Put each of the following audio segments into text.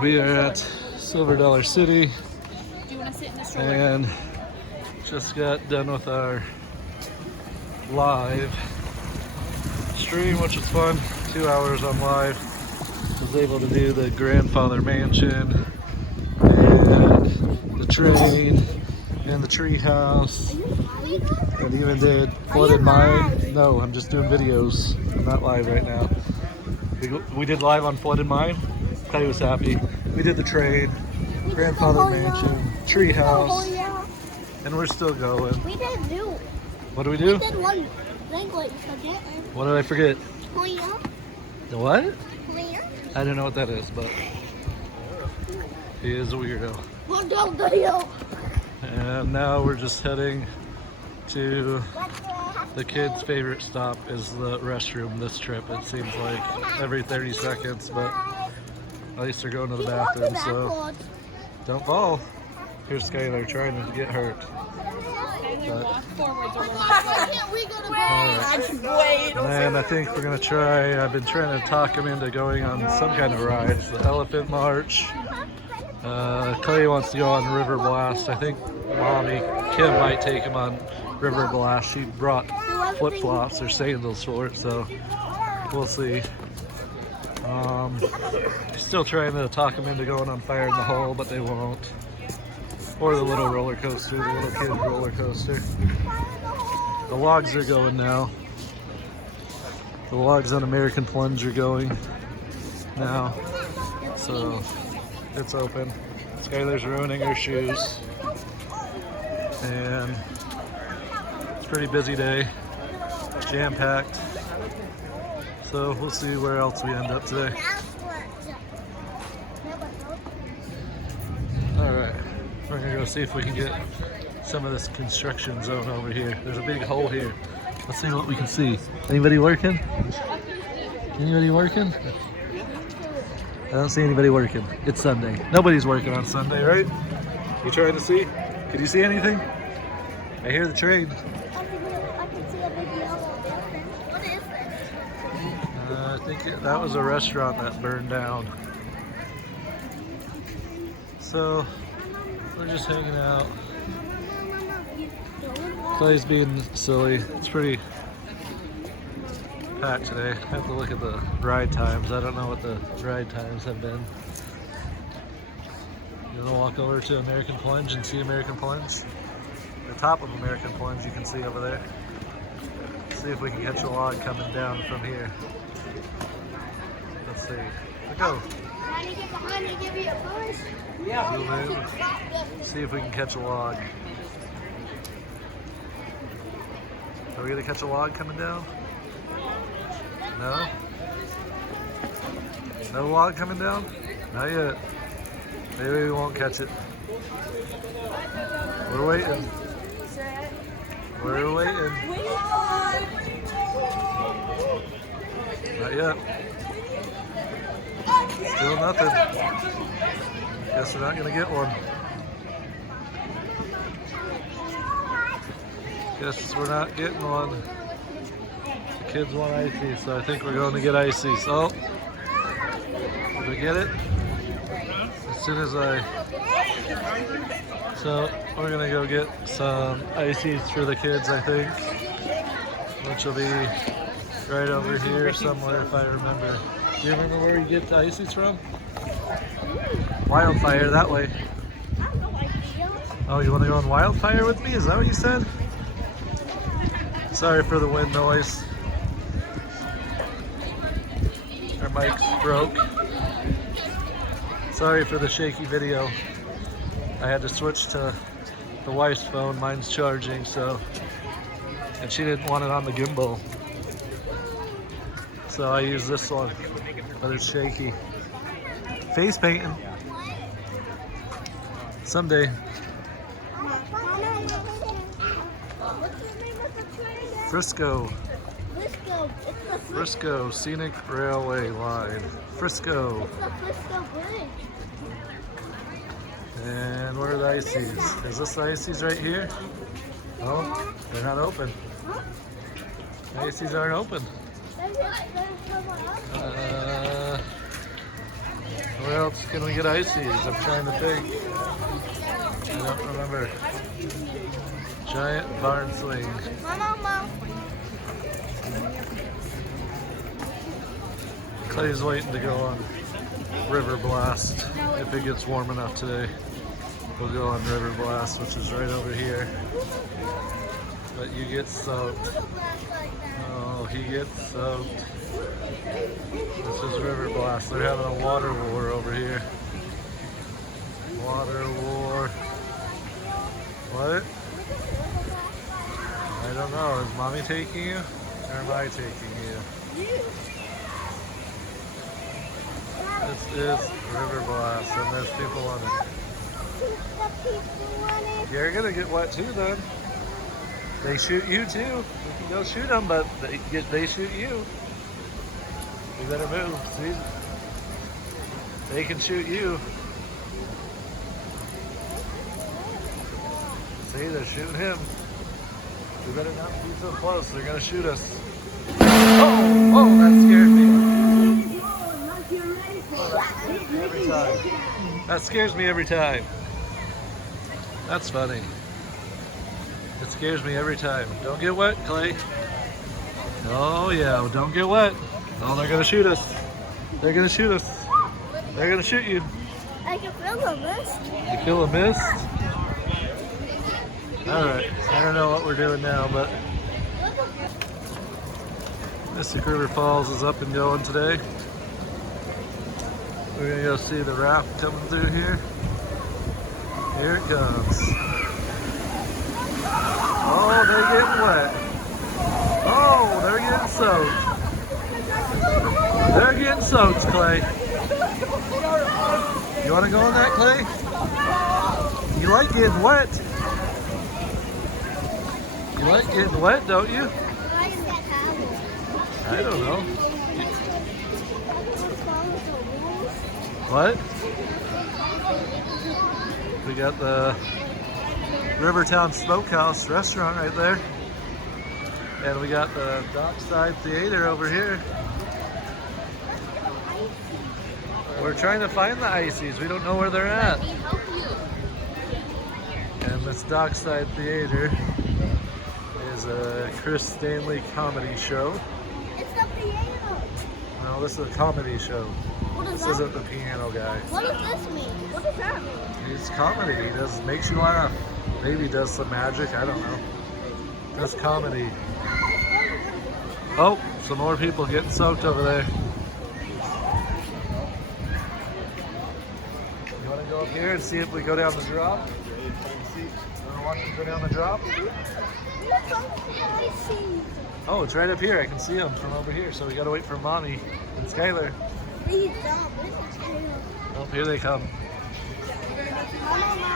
We are at Silver Dollar City Do you want to sit in the stroller? and just got done with our live stream, which was fun. 2 hours on live. Was able to do the grandfather mansion and the train and the tree house. And even did flooded mine. No, I'm just doing videos. I'm not live right now. We did live on flooded mine. Klay was happy. We did the train, grandfather mansion, tree house, and we're still going. We didn't do. What do we do? We did one language, forget. What did I forget? The what? I don't know what that is, but he is a weirdo. And now we're just heading to the kids' favorite stop is the restroom this trip. It seems like every 30 seconds, but at least they're going to the bathroom, so don't fall. Here's Skylar trying to get hurt. Walk forwards a little bit. And then I think we're gonna try, I've been trying to talk him into going on some kind of rides, the Elephant March. Klay wants to go on RiverBlast. I think Mommy, Kim might take him on RiverBlast. She brought flip-flops or sandals for it, so we'll see. Still trying to talk him into going on Fire in the Hole, but they won't. Or the little roller coaster, the little kid roller coaster. The logs are going now. The logs on American Plunge are going now. So it's open. Skylar's ruining her shoes. And it's a pretty busy day. Jam-packed. So we'll see where else we end up today. Alright, we're gonna go see if we can get some of this construction zone over here. There's a big hole here. Let's see what we can see. Anybody working? Anybody working? I don't see anybody working. It's Sunday. Nobody's working on Sunday, right? You trying to see? Can you see anything? I hear the train. I can see a big yellow building. What is this? I think that was a restaurant that burned down. So we're just hanging out. Klay's being silly. It's pretty packed today. I have to look at the ride times. I don't know what the ride times have been. You want to walk over to American Plunge and see American Plunge? The top of American Plunge you can see over there. See if we can catch a log coming down from here. Let's see. Let's go. Zoom in. See if we can catch a log. Are we gonna catch a log coming down? No? No log coming down? Not yet. Maybe we won't catch it. We're waiting. We're waiting. Not yet. Still nothing. Guess we're not gonna get one. Guess we're not getting one. The kids want icy, so I think we're going to get icy. So, did we get it? As soon as So, we're gonna go get some ices for the kids, I think. Which will be right over here somewhere if I remember. Do you remember where you get the ices from? Wildfire, that way. Oh, you want to go on Wildfire with me? Is that what you said? Sorry for the wind noise. Our mic's broke. Sorry for the shaky video. I had to switch to the wife's phone. Mine's charging, so. And she didn't want it on the gimbal. So I use this one, but it's shaky. Face painting. Someday. Frisco. Frisco Scenic Railway Line. Frisco. It's the Frisco Bridge. And where are the ices? Is this the ices right here? Oh, they're not open. The ices aren't open. Where else can we get ices? I'm trying to think. I don't remember. Giant barn swing. Mom. Clay's waiting to go on RiverBlast. If it gets warm enough today, we'll go on RiverBlast, which is right over here. But you get soaked. Oh, he gets soaked. This is RiverBlast. They're having a water war over here. Water war. What? I don't know. Is mommy taking you? Or am I taking you? This is RiverBlast, and there's people on it. You're gonna get wet too, then. They shoot you too. You can go shoot them, but they shoot you. You better move. See, they can shoot you. See, they're shooting him. We better not be so close. They're gonna shoot us. Oh, that scared me. Every time. That scares me every time. That's funny. It scares me every time. Don't get wet, Klay. Oh yeah, don't get wet. Oh, they're gonna shoot us. They're gonna shoot us. They're gonna shoot you. I can feel a mist. You feel a mist? Alright, I don't know what we're doing now, but Mystic River Falls is up and going today. We're gonna go see the raft coming through here. Here it comes. Oh, they're getting wet. Oh, they're getting soaked. They're getting soaked, Klay. You want to go on that, Klay? You like getting wet. You like getting wet, don't you? Why is that towel? I don't know. What? We got the Rivertown Smokehouse restaurant right there. And we got the Dockside Theater over here. We're trying to find the ices. We don't know where they're at. Let me help you. And this Dockside Theater is a Chris Stanley comedy show. It's the piano. No, this is a comedy show. What is This that? isn't the piano guy. What does this mean? What does that mean? He's comedy. He makes you laugh. Maybe does some magic. I don't know. Does comedy. Oh, some more people getting soaked over there. You want to go up here and see if we go down the drop? You want to watch us go down the drop? Look how I see. Oh, it's right up here. I can see them from over here. So we got to wait for Mommy and Skylar. Please don't. This is true. Oh, here they come.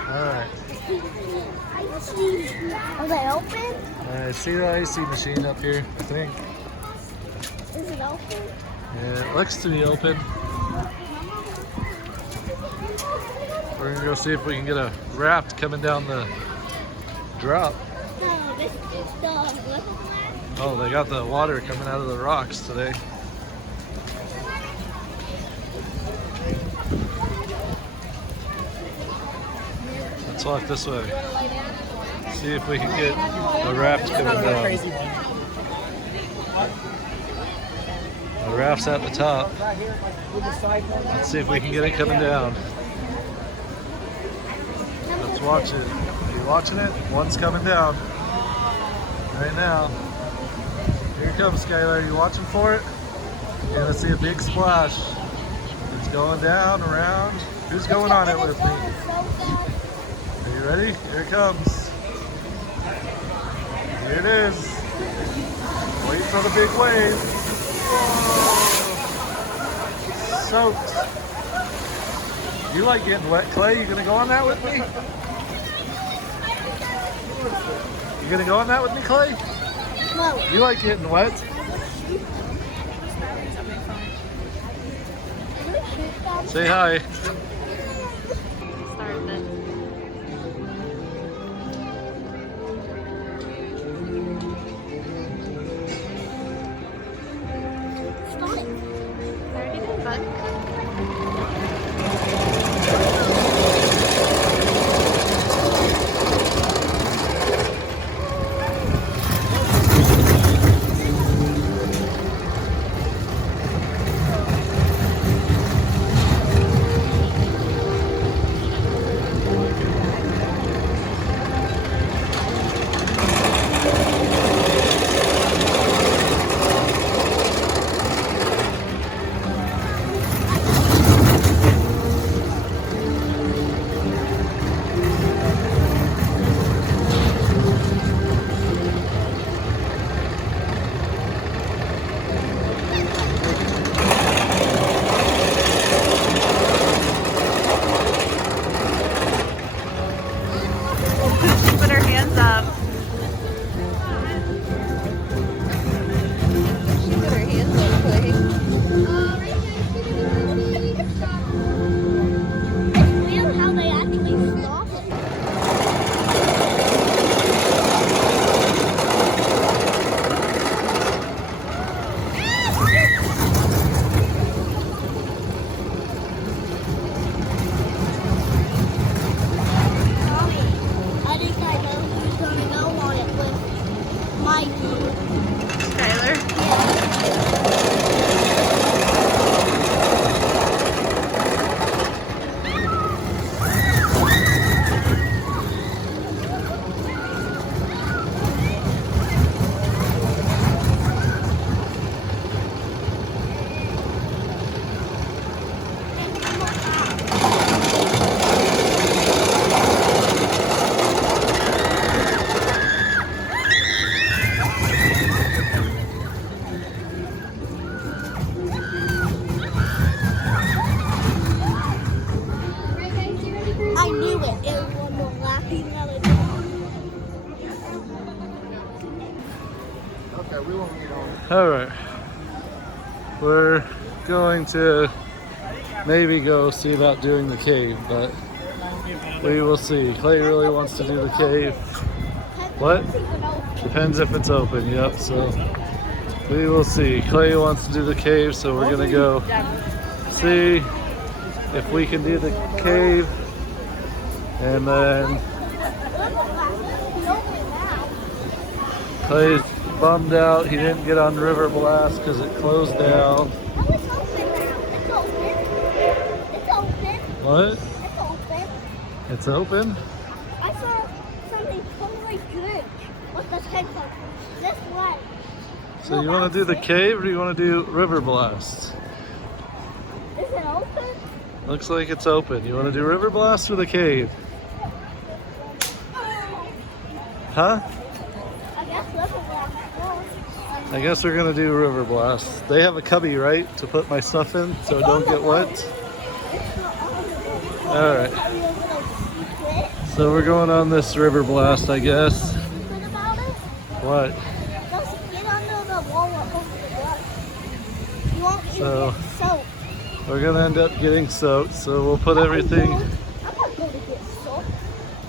All right. Are they open? I see the icy machine up here, I think. Is it open? Yeah, it looks to be open. We're gonna go see if we can get a raft coming down the drop. No, this is the RiverBlast. Oh, they got the water coming out of the rocks today. Let's walk this way. See if we can get a raft coming down. The raft's at the top. Let's see if we can get it coming down. Let's watch it. Are you watching it? One's coming down. Right now. Here it comes, Skylar. Are you watching for it? You're gonna see a big splash. It's going down, around. Who's going on it with me? Are you ready? Here it comes. Here it is. Wait for the big wave. Whoa. Soaked. You like getting wet, Klay? You gonna go on that with me? You gonna go on that with me, Klay? No. You like getting wet? Say hi. Start then. Start. Already did, bud. Alright. We're going to maybe go see about doing the cave, but we will see. Klay really wants to do the cave. What? Depends if it's open, yep, so we will see. Klay wants to do the cave, so we're gonna go see if we can do the cave, and then Klay's bummed out he didn't get on RiverBlast because it closed down. What? It's open? I saw something totally good with the headphones. This way. So you want to do the cave or do you want to do RiverBlast? Is it open? Looks like it's open. You want to do RiverBlast or the cave? Huh? I guess RiverBlast. I guess we're gonna do RiverBlast. They have a cubby, right, to put my stuff in so it don't get wet? Alright. So we're going on this RiverBlast, I guess. What? So we're gonna end up getting soaked, so we'll put everything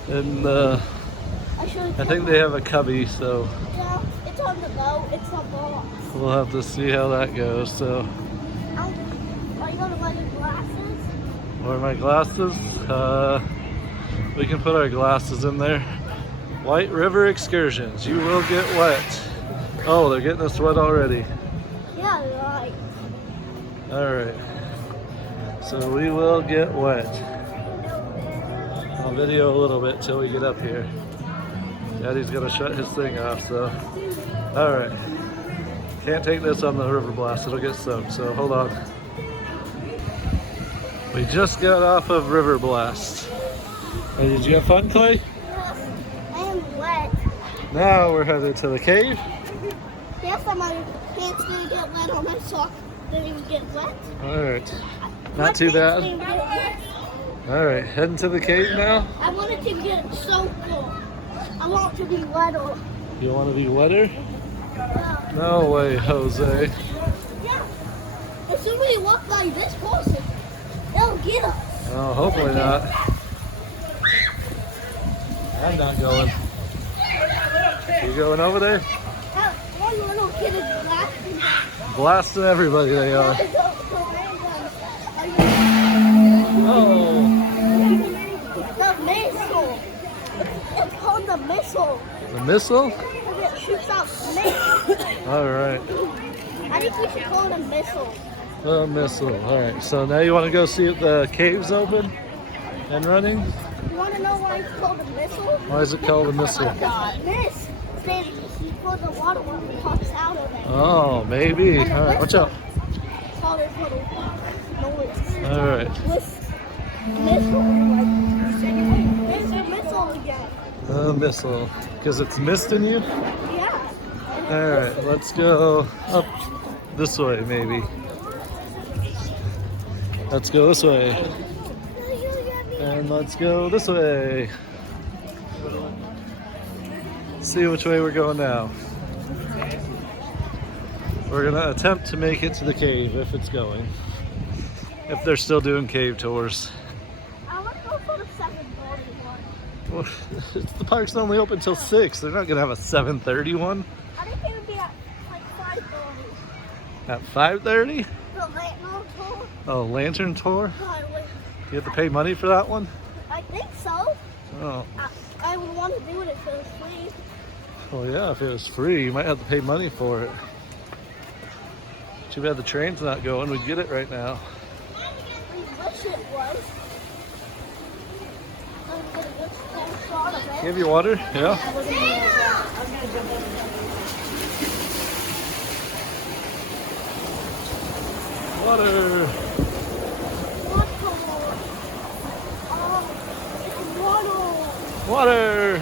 in the, I think they have a cubby, so it's on the boat, it's on boat. we'll have to see how that goes. So Are you gonna wear your glasses? wear my glasses. We can put our glasses in there. White River excursions. You will get wet. Oh, they're getting us wet already. Yeah, right. Alright. So we will get wet. I'll video a little bit till we get up here. Daddy's gonna shut his thing off, so. Alright. Can't take this on the RiverBlast, it'll get soaked, so hold on. We just got off of RiverBlast. Hey, did you have fun, Klay? Yes, I am wet. Now we're headed to the cave. Yes, my pants didn't get wet or my socks didn't even get wet. Alright. My Not too pants didn't bad. get wet. Alright, heading to the cave now. I wanted to get soaked. I want to be wetter. You want to be wetter? Yeah. No way, Jose. Yeah. As soon as we walk by this person, they'll get us. Oh, hopefully not. I'm not going. You going over there? One little kid is blasting. Blasting everybody they are. Oh, The missile. It's called the missile. the missile? It shoots out missiles. Alright. I think we should call it a missile. The missile. Alright, so now you want to go see if the cave's open and running? You want to know why it's called a missile? Why is it called a missile? This says he pulls the water when it pops out of it. Oh, maybe. Alright, watch out. It's all this little noise. Alright. Missile. There's a missile again. The missile. Because it's misting you? Yeah. Alright, let's go up this way, maybe. Let's go this way. And let's go this way. See which way we're going now. We're gonna attempt to make it to the cave if it's going. If they're still doing cave tours. I want to go for the 7:30 one. Well, the park's only open till 6. They're not gonna have a 7:30 one. I think it would be at like 5:30. At 5:30? The lantern tour. Oh, lantern tour? I You have to pay money for that one? think so. Oh. I would want to do it if it was free. Well, yeah, if it was free, you might have to pay money for it. Too bad the train's not going. We'd get it right now. I wish it was. I'm gonna get a full shot of You it. have your water? Yeah? Water! Water!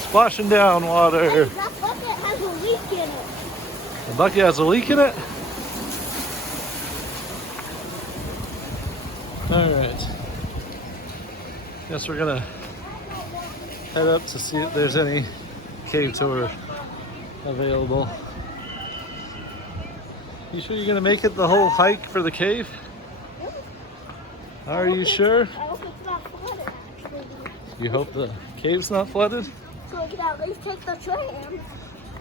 Splashing down water. That bucket has a leak in it. The bucket has a leak in it? Alright. Guess we're gonna head up to see if there's any cave tour available. You sure you're gonna make it the whole hike for the cave? Are you sure? I hope it's not flooded, actually. You hope the cave's not flooded? So we can at least take the tram.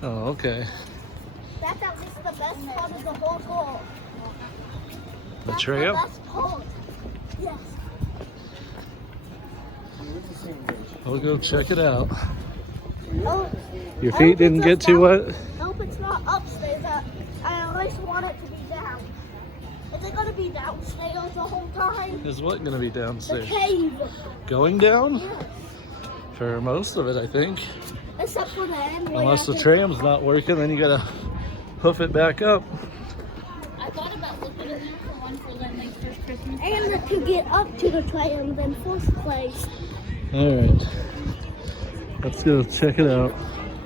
Oh, okay. That's at least the best part of the whole tour. The That's trail? the best part. Yes. We'll go check it out. Oh, Your I feet hope didn't it's get just too down- wet? I hope it's not upstairs. I at least want it to be down. Is it going to be downstairs the whole time? Is what gonna be The downstairs? cave. Going down? Yes. For most of it, I think. Except for the end. where Unless you the have to- tram's not working, then you gotta hoof it back up. I thought about looking in there for one for Lindley's first Christmas. And to get up to the tram in first place. All right, let's go check it out.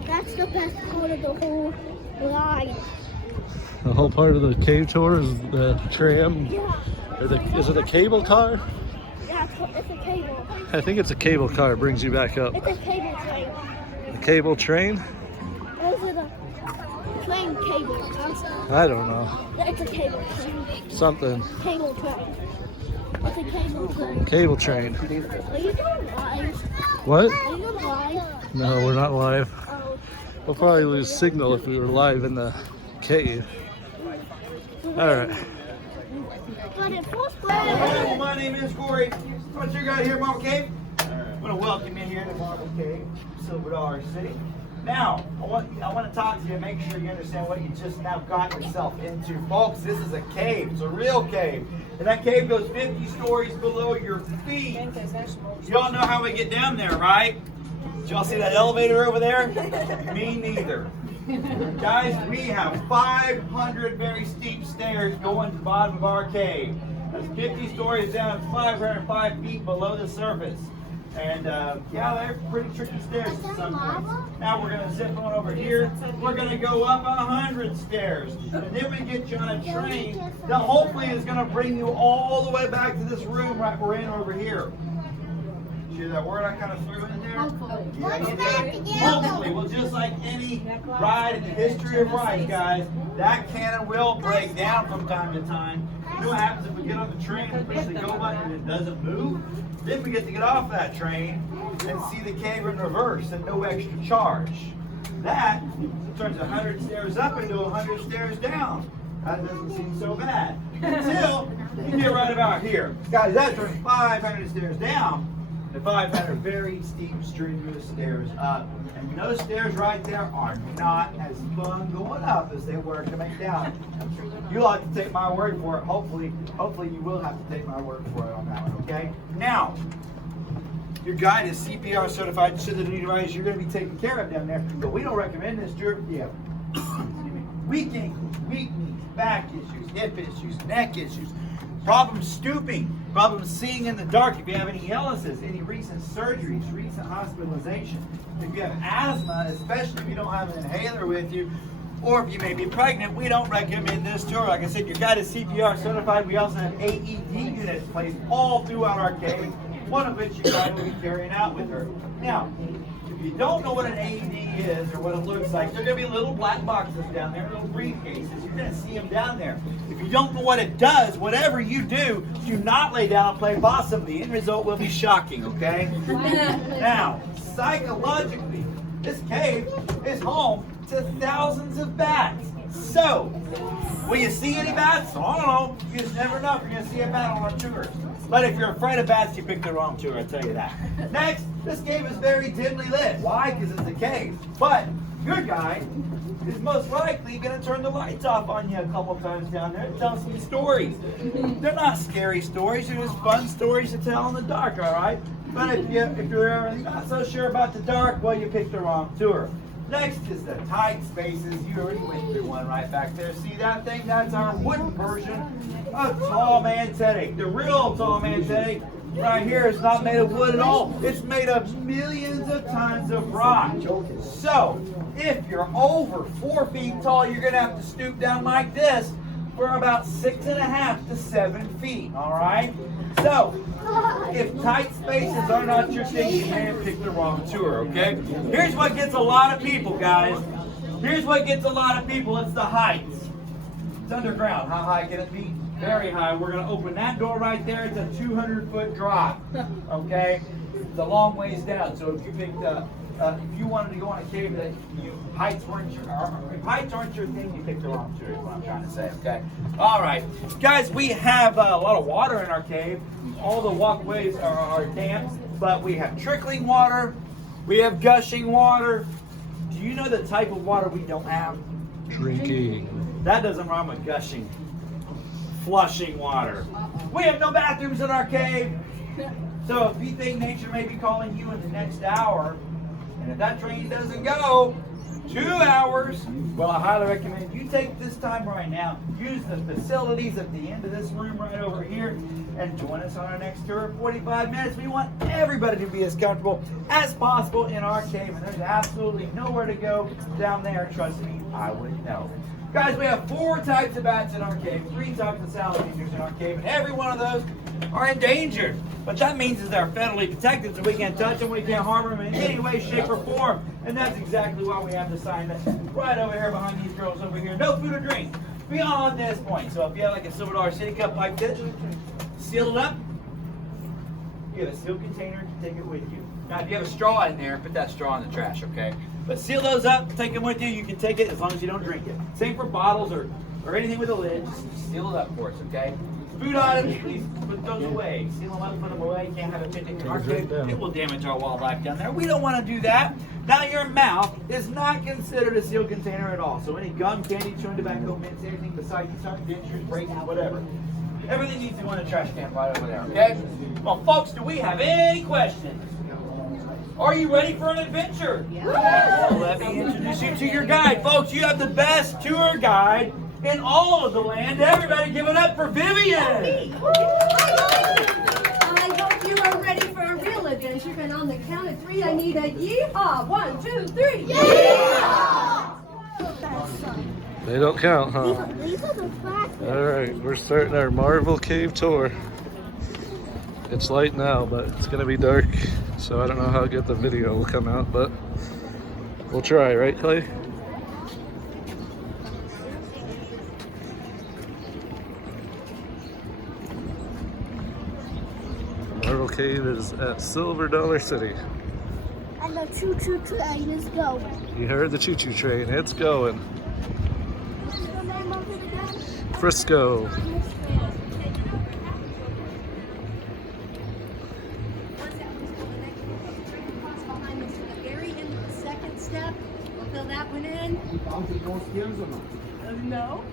That's the best part of the whole ride. The whole part of the cave tour is the tram. Yeah. Or is it a cable car? Yeah, it's a cable. I think it's a cable car. It brings you back up. It's a cable train. A cable train? Or is it a train cable? I don't know. It's a cable train. Something. Cable train. It's a cable train. Cable train. Are you doing live? What? Are you doing live? No, we're not live. Oh. We'll probably lose signal if we were live in the cave. All right. But in first place. Hello, my name is Corey. What you got here, Marble Cave? I want to welcome you here to Marble Cave, Silver Dollar City. Now, I want to talk to you and make sure you understand what you just now got yourself into. Folks, this is a cave. It's a real cave. And that cave goes 50 stories below your feet. You all know how we get down there, right? Did y'all see that elevator over there? Me neither. Guys, we have 500 very steep stairs going to the bottom of our cave. That's 50 stories down, 505 feet below the surface. And yeah, they're pretty tricky stairs in some ways. Now we're gonna zip on over here. We're gonna go up 100 stairs. And then we get you on a train that hopefully is gonna bring you all the way back to this room right we're in over here. Hear that word I kind of threw in there? Hopefully. Well, just like any ride in the history of rides, guys, that can will break down from time to time. You know what happens if we get on the train and push the go button and it doesn't move? Then we get to get off that train and see the cave in reverse at no extra charge. That turns 100 stairs up into 100 stairs down. That doesn't seem so bad. Until you get right about here. Guys, that turns 500 stairs down to 500 very steep, strenuous stairs up. And those stairs right there are not as fun going up as they were coming down. You'll have to take my word for it. Hopefully you will have to take my word for it on that one, okay? Now, your guide is CPR certified, should the need arise, you're going to be taken care of down there. But we don't recommend this if you have weak ankles, weak knees, back issues, hip issues, neck issues, problems stooping, problems seeing in the dark, if you have any illnesses, any recent surgeries, recent hospitalization, if you have asthma, especially if you don't have an inhaler with you, or if you may be pregnant, we don't recommend this tour. Like I said, your guide is CPR certified. We also have AED units placed all throughout our cave, one of which your guide will be carrying out with her. Now, if you don't know what an AED is or what it looks like, there are going to be little black boxes down there, little briefcases. You're going to see them down there. If you don't know what it does, whatever you do not lay down and play possum. The end result will be shocking, okay? Now, psychologically, this cave is home to thousands of bats. So, will you see any bats? I don't know. You just never know if you're going to see a bat on our tours. But if you're afraid of bats, you picked the wrong tour, I'll tell you that. Next, this cave is very dimly lit. Why? Because it's a cave. But your guide is most likely going to turn the lights off on you a couple times down there and tell some stories. They're not scary stories. They're just fun stories to tell in the dark, all right? But if you're not so sure about the dark, well, you picked the wrong tour. Next is the tight spaces. You already went through one right back there. See that thing? That's our wooden version of Tall Man Teddy. The real Tall Man Teddy right here is not made of wood at all. It's made of millions of tons of rock. So, if you're over 4 feet tall, you're going to have to stoop down like this for about 6.5 to 7 feet, all right? So, if tight spaces are not your thing, you may have picked the wrong tour, okay? Here's what gets a lot of people, guys. Here's what gets a lot of people, it's the heights. It's underground. How high can it be? Very high. We're going to open that door right there. It's a 200-foot drop, okay? It's a long ways down. So if you picked, if you wanted to go on a cave that if heights aren't your thing, you picked the wrong tour, is what I'm trying to say, okay? All right. Guys, we have a lot of water in our cave. All the walkways are damp, but we have trickling water. We have gushing water. Do you know the type of water we don't have? Drinking. That doesn't rhyme with gushing. Flushing water. We have no bathrooms in our cave. So if you think nature may be calling you in the next hour, and if that train doesn't go 2 hours, well, I highly recommend you take this time right now, use the facilities at the end of this room right over here, and join us on our next tour of 45 minutes. We want everybody to be as comfortable as possible in our cave, and there's absolutely nowhere to go down there. Trust me, I wouldn't know. Guys, we have 4 types of bats in our cave, 3 types of salamanders in our cave, and every one of those are endangered. What that means is they're federally protected, so we can't touch them, we can't harm them in any way, shape, or form. And that's exactly why we have the sign that's right over here behind these girls over here. No food or drink beyond this point. So if you have like a Silver Dollar City cup like this, seal it up. You have a sealed container, you can take it with you. Now if you have a straw in there, put that straw in the trash, okay? But seal those up, take them with you. You can take it as long as you don't drink it. Same for bottles or anything with a lid. Just seal it up for us, okay? Food items, please put those away. Seal them up, put them away. You can't have a picnic in our cave. It will damage our wildlife down there. We don't want to do that. Now your mouth is not considered a sealed container at all. So any gum, candy, chewing tobacco, mints, anything besides dentures, braces, whatever. Everything needs to go in the trash can right over there, okay? Well, folks, do we have any questions? Are you ready for an adventure? Yeah. Well, let me introduce you to your guide. Folks, you have the best tour guide in all of the land. Everybody give it up for Vivian. I hope you are ready for a real adventure, and on the count of 3, I need a yeehaw. 1, 2, 3. Yeehaw! They don't count, huh? These are the facts. All right, we're starting our Marvel Cave tour. It's light now, but it's gonna be dark, so I don't know how good the video will come out, but we'll try, right, Klay? Marvel Cave is at Silver Dollar City. And the choo-choo train is going. You heard the choo-choo train, it's going. What's the name of it again? Frisco. No.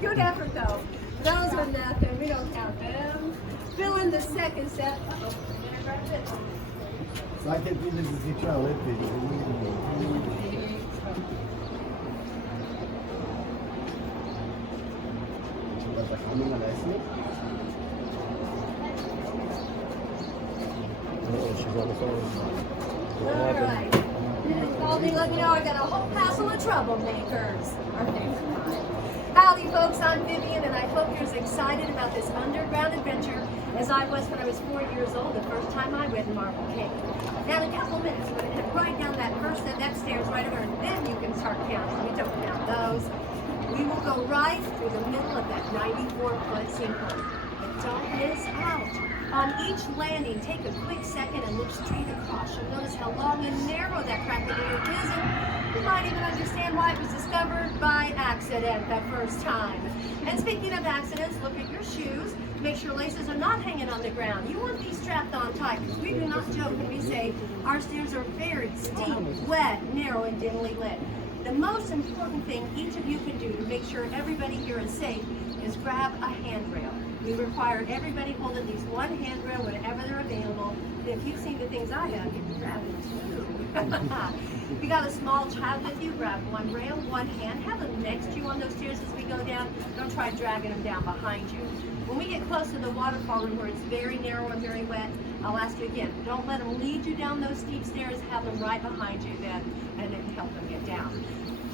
Good effort though. Those are nothing. We don't count them. Fill in the second step. Oh, she's on the phone. All right. Call me, let me know I got a whole passel of troublemakers. Our favorite kind. Howdy folks, I'm Vivian and I hope you're as excited about this underground adventure as I was when I was 4 years old the first time I went in Marble Cave. Now in a couple of minutes we're going to head right down that first set, that stairs right over, and then you can start counting. We don't count those. We will go right through the middle of that 94-foot sinkhole. But don't miss out. On each landing, take a quick second and look straight across. You'll notice how long and narrow that crack of the earth is, and you might even understand why it was discovered by accident that first time. And speaking of accidents, look at your shoes. Make sure laces are not hanging on the ground. You want these strapped on tight, because we do not joke when we say our stairs are very steep, wet, narrow, and dimly lit. The most important thing each of you can do to make sure everybody here is safe is grab a handrail. We require everybody hold at least one handrail whenever they're available. And if you've seen the things I have, you can grab them too. If you got a small child with you, grab one rail, one hand, have them next to you on those stairs as we go down. Don't try dragging them down behind you. When we get close to the waterfall room where it's very narrow and very wet, I'll ask you again, don't let them lead you down those steep stairs, have them right behind you then, and then help them get down.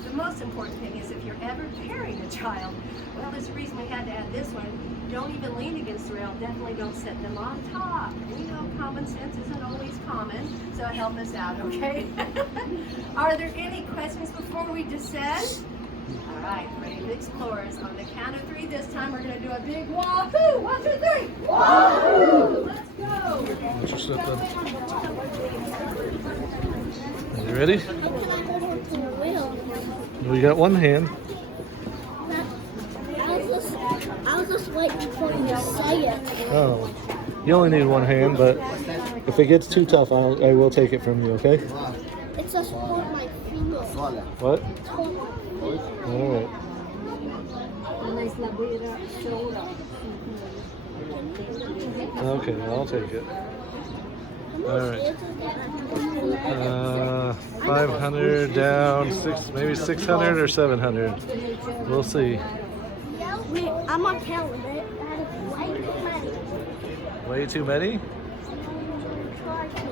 the most important thing is if you're ever carrying a child, well, there's a reason we had to add this one. Don't even lean against the rail. Definitely don't set them on top. We know common sense isn't always common, so help us out, okay? Are there any questions before we descend? All right, brave explorers. On the count of 3 this time, we're going to do a big wahoo! 1, 2, 3! Wahoo! Let's go! What's your step then? Are you ready? How can I hold on to the wheel? We got one hand. I was just waiting for you to say it. Oh, you only need one hand, but if it gets too tough, I will take it from you, okay? It's just hold my finger. What? Hold my All right. Okay, I'll take it. All right. 500 down, maybe 600 or 700. We'll see. Wait, I'm on count. That is way too many. Way too many? Try to.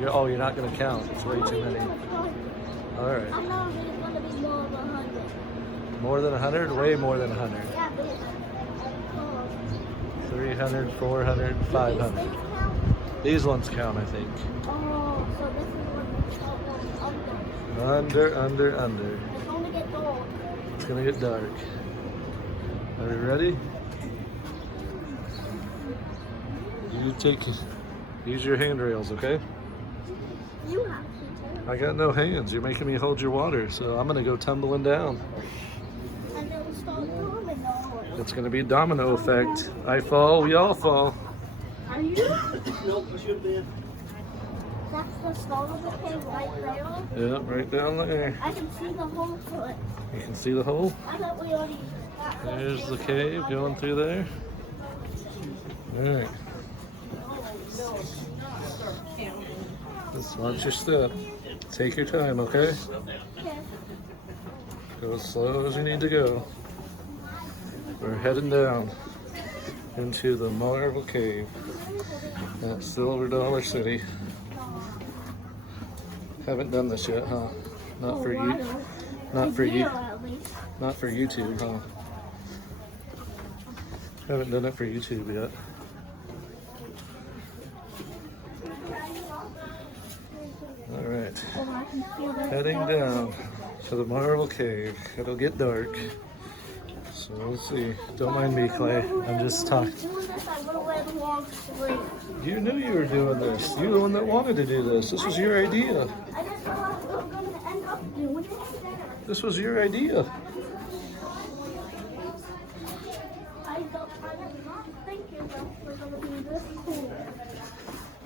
You're not gonna count. It's way too many. All right. I know it's gonna be more than 100. More than 100? Way more than 100. Yeah, but 300, 400, 500. These ones count, I think. oh, so this is what we Under. It's gonna get dark. It's gonna get dark. Are you ready? Use your handrails, okay? You have to. I got no hands. You're making me hold your water, so I'm gonna go tumbling down. And then we start moving on. It's gonna be a domino effect. I fall, we all fall. Are you? Nope, you should have been. That's the start of the cave right there. Yeah, right down there. I can see the whole foot. You can see the hole? I thought we already got There's the cave going through there. All right. Just watch your step. Take your time, okay? Okay. Go as slow as you need to go. We're heading down into the Marble Cave at Silver Dollar City. Haven't done this yet, huh? Not for you. Not for you. Not for YouTube, huh? Haven't done it for YouTube yet. All right. Heading down to the Marble Cave. It'll get dark. So we'll see. Don't mind me, Klay. I'm just talking. You knew you were doing this. You're the one that wanted to do this. This was your idea. I just thought we were going to end up doing it. This was your idea. I did not think it was going to be this cool.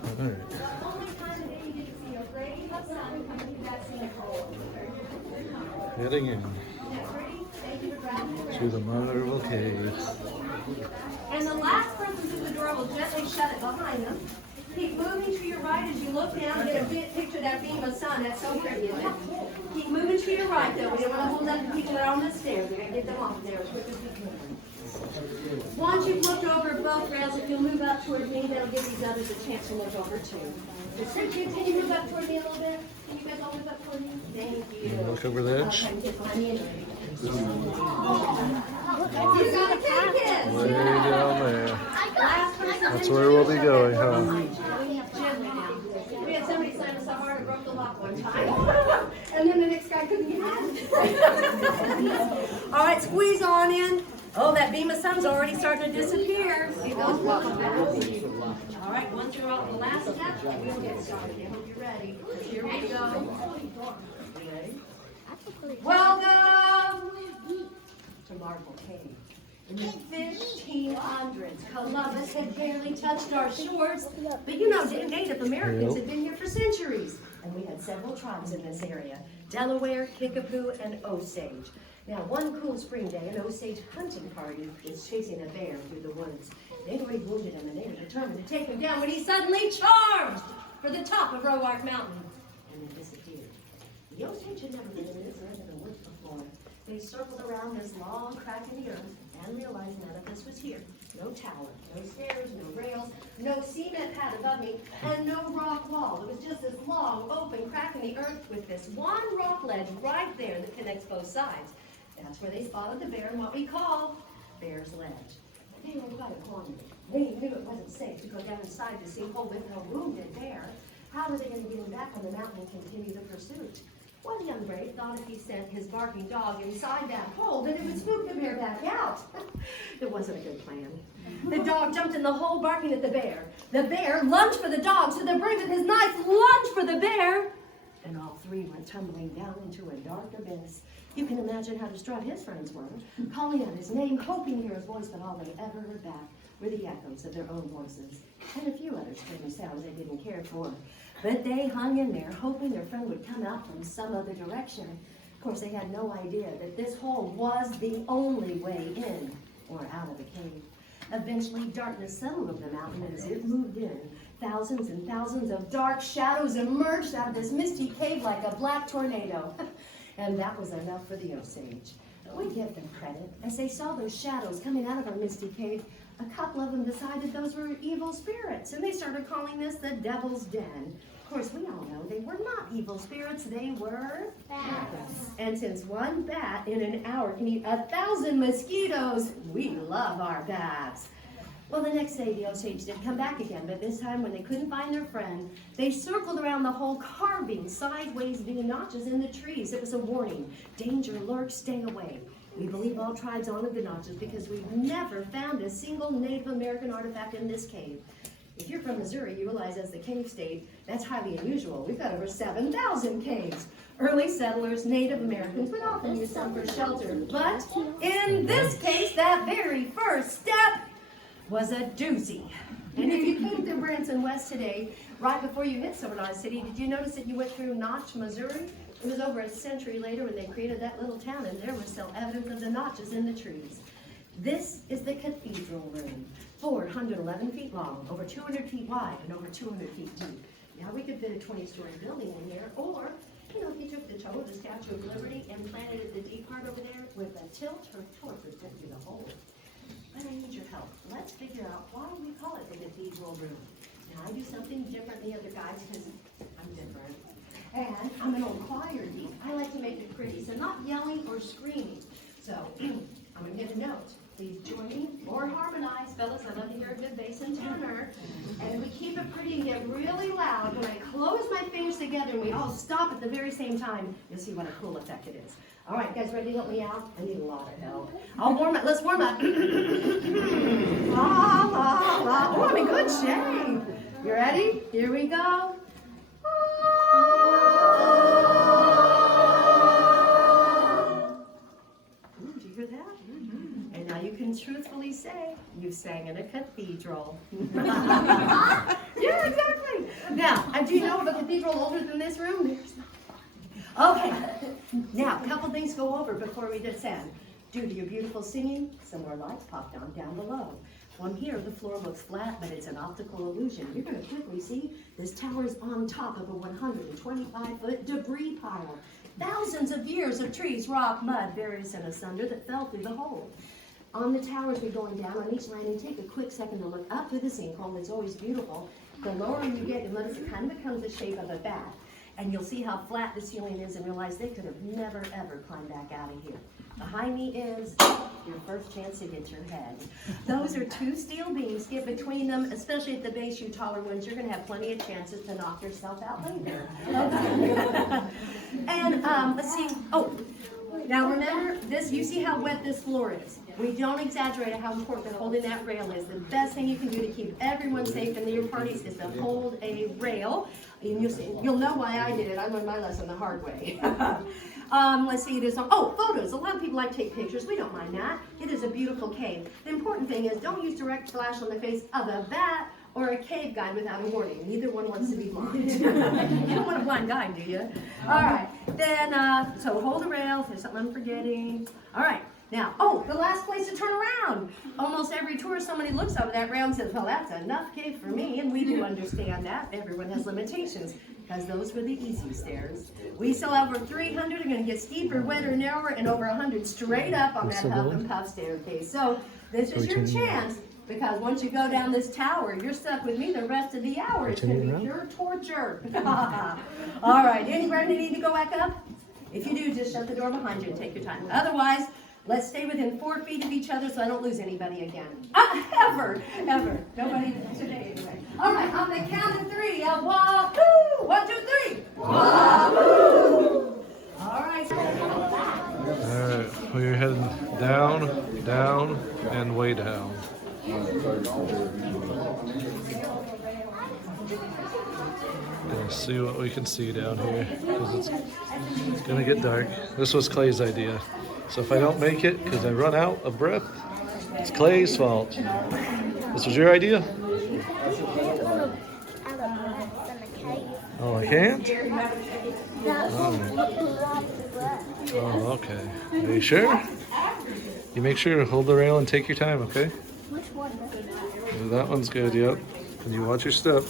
All right. Heading in to the Marble Cave. And the last person through the door will gently shut it behind them. Keep moving to your right as you look down. Get a big picture of that beam of sun. That's so pretty, isn't it? Keep moving to your right, though. We don't want to hold up the people that are on the stairs. We're going to get them off there as quick as we can. Once you've looked over both rails, if you'll move up toward me, that'll give these others a chance to look over too. Can you move up toward me a little bit? Can you guys all move up toward me? Thank you. Look over the edge. Okay, get behind me. You got a ticket. Way down there. Last person. That's where we'll be going, huh? We had somebody slam us so hard it broke the lock one time. And then the next guy couldn't get in. All right, squeeze on in. Oh, that beam of sun's already starting to disappear. See those welcome back. All right, once you're on the last step, we'll get started. I hope you're ready. Here we go. Welcome to Marble Cave. In the 1500s, Columbus had barely touched our shores, but you know, Native Americans had been here for centuries. And we had several tribes in this area: Delaware, Kickapoo, and Osage. Now, one cool spring day, an Osage hunting party was chasing a bear through the woods. They'd already wounded him, and they were determined to take him down when he suddenly charged for the top of Roark Mountain and then disappeared. The Osage had never been in this end of the woods before. They circled around this long crack in the earth, and realized none of this was here. No tower, no stairs, no rails, no cement pad above me, and no rock wall. It was just this long, open crack in the earth with this one rock ledge right there that connects both sides. That's where they spotted the bear in what we call Bear's Ledge. They were quite a corner. They knew it wasn't safe to go down inside the sinkhole with no wounded bear. How were they going to get him back on the mountain and continue the pursuit? One young brave thought if he sent his barking dog inside that hole, then it would spook the bear back out. It wasn't a good plan. The dog jumped in the hole barking at the bear. The bear lunged for the dog, so the bird with his knife lunged for the bear. And all three went tumbling down into a dark abyss. You can imagine how distraught his friends were, calling out his name, hoping to hear his voice, but all they ever heard back were the echoes of their own voices, and a few other strange sounds they didn't care for. But they hung in there, hoping their friend would come out from some other direction. Of course, they had no idea that this hole was the only way in or out of the cave. Eventually, darkness settled over the mountain, and as it moved in, thousands and thousands of dark shadows emerged out of this misty cave like a black tornado. And that was enough for the Osage. We give them credit. As they saw those shadows coming out of our misty cave, a couple of them decided those were evil spirits, and they started calling this the Devil's Den. Of course, we all know they were not evil spirits, they were bats. And since one bat in an hour can eat 1,000 mosquitoes, we love our bats. Well, the next day the Osage did come back again, but this time when they couldn't find their friend, they circled around the hole, carving sideways V notches in the trees. It was a warning. Danger lurks, stay away. We believe all tribes honored the notches because we've never found a single Native American artifact in this cave. If you're from Missouri, you realize as the cave state, that's highly unusual. We've got over 7,000 caves. Early settlers, Native Americans, would often use some for shelter. But in this case, that very first step was a doozy. And if you came to Branson West today, right before you hit Civilized City, did you notice that you went through Notch, Missouri? It was over a century later when they created that little town, and there was still evidence of the notches in the trees. This is the cathedral room, 411 feet long, over 200 feet wide, and over 200 feet deep. Now we could fit a 20-story building in there, or, you know, if you took the toe of the Statue of Liberty and planted it the deep part over there with a tilt or torch would fit through the hole. But I need your help. Let's figure out why we call it the cathedral room. Now I do something different than the other guys because I'm different. And I'm an old choir geek. I like to make it pretty, so not yelling or screaming. So I'm going to get a note. Please join me or harmonize, fellas. I love to hear a good bass and tenor. And we keep it pretty and get really loud. When I close my fingers together and we all stop at the very same time, you'll see what a cool effect it is. All right, guys, ready to help me out? I need a lot of help. I'll warm up. Let's warm up. La, la, la. Oh, I'm in good shape. You ready? Here we go. Ooh, did you hear that? And now you can truthfully say you sang in a cathedral. Yeah, exactly. Now, do you know of a cathedral older than this room? There's not. Okay, now a couple things go over before we descend. Due to your beautiful singing, some more lights popped on down below. From here, the floor looks flat, but it's an optical illusion. You're going to quickly see this tower is on top of a 125-foot debris pile. Thousands of years of trees, rock, mud, various and asunder that fell through the hole. On the towers we're going down, on each landing, take a quick second to look up through the sinkhole. It's always beautiful. The lower you get, you'll notice it kind of becomes the shape of a bat. And you'll see how flat the ceiling is and realize they could have never, ever climbed back out of here. Behind me is your first chance to get your head. Those are two steel beams. Get between them, especially at the base, you taller ones. You're going to have plenty of chances to knock yourself out later. Okay. And let's see. Oh, now remember this. You see how wet this floor is. We don't exaggerate how important holding that rail is. The best thing you can do to keep everyone safe in your parties is to hold a rail. And you'll know why I did it. I learned my lesson the hard way. Let's see, there's photos. A lot of people like to take pictures. We don't mind that. It is a beautiful cave. The important thing is don't use direct flash on the face of a bat or a cave guide without a warning. Neither one wants to be blind. You don't want a blind guide, do you? All right. Then, so hold the rail. If there's something I'm forgetting. All right. Now, the last place to turn around. Almost every tour, somebody looks over that rail and says, well, that's enough cave for me. And we do understand that. Everyone has limitations. because those were the easy stairs. We saw over 300 are going to get steeper, wetter, narrower, and over 100 straight up on that huff and puff staircase. So this is your chance, because once you go down this tower, you're stuck with me the rest of the hour. It's going to be pure torture. All right, anybody need to go back up? If you do, just shut the door behind you and take your time. Otherwise, let's stay within 4 feet of each other so I don't lose anybody again. Ever. Nobody today anyway. All right, on the count of 3, wahoo! 1, 2, 3. Wahoo! All right. Alright, we're heading down, down, and way down. Gonna see what we can see down here, because it's gonna get dark. This was Clay's idea. So if I don't make it because I run out of breath, it's Clay's fault. This was your idea? Oh, I can't? Oh, okay. Are you sure? You make sure to hold the rail and take your time, okay? Which one? That one's good, yep. And you watch your step.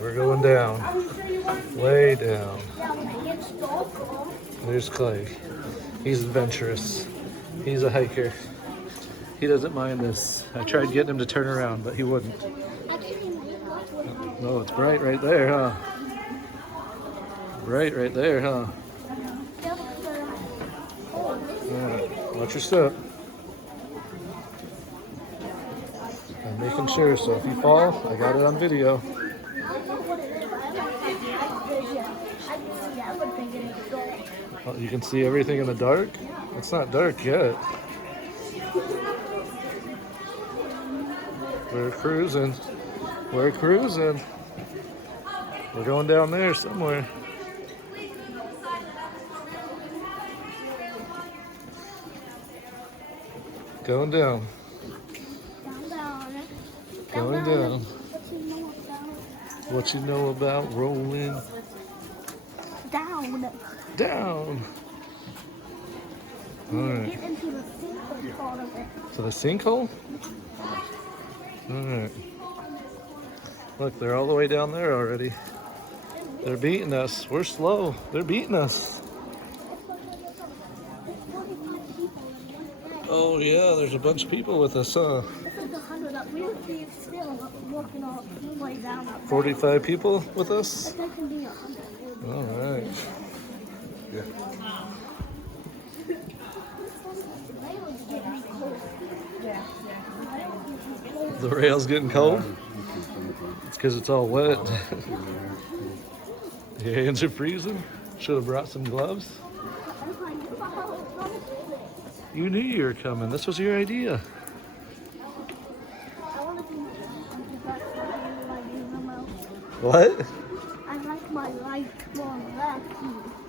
We're going down. Way down. There's Klay. He's adventurous. He's a hiker. He doesn't mind this. I tried getting him to turn around, but he wouldn't. No, it's bright right there, huh? Bright right there, huh? Alright, watch your step. I'm making sure, so if you fall, I got it on video. Oh, you can see everything in the dark? It's not dark yet. We're cruising. We're cruising. We're going down there somewhere. Going down. Going down. What you know about rolling? Down. Down. All right. Get into the sinkhole part of it. To the sinkhole? All right. Look, they're all the way down there already. They're beating us. We're slow. They're beating us. Oh yeah, there's a bunch of people with us, huh? This is 100 up. We would be still walking all the way down up. 45 people with us? There can be 100. All right. Yeah. The rail's getting cold? It's because it's all wet. Your hands are freezing? Should have brought some gloves. You knew you were coming. This was your idea. What? I like my right one left.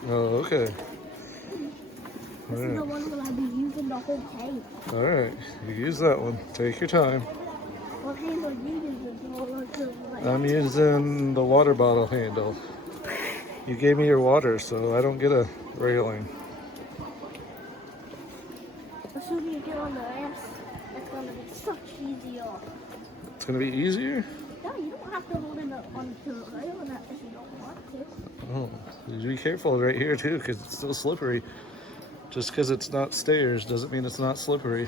Oh, okay. This is the one that I'll be using the whole cave. All right. You use that one. Take your time. What handle you use? I'm using the water bottle handle. You gave me your water, so I don't get a railing. As soon as you get on the ramps, it's going to be such easier. It's going to be easier? No, you don't have to hold it onto the rail if you don't want to. Oh, you be careful right here too, because it's still slippery. Just because it's not stairs doesn't mean it's not slippery.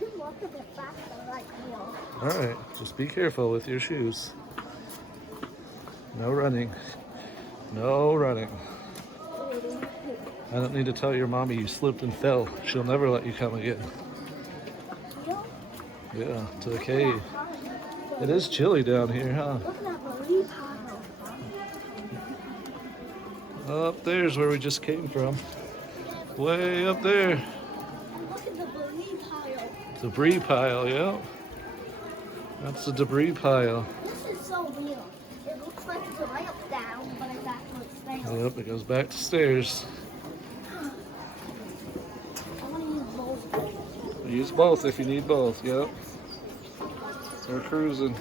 You walk a bit faster right here. All right, just be careful with your shoes. No running. No running. I don't need to tell your mommy you slipped and fell. She'll never let you come again. Yeah, to the cave. It is chilly down here, huh? Look at that balloon pile. Up there's where we just came from. Way up there. And look at the debris pile. Debris pile, yeah. That's the debris pile. This is so weird. It looks like it's a ramp down, but it's actually stairs. Yep, it goes back to stairs. I want to use both. Use both if you need both, yep. We're cruising.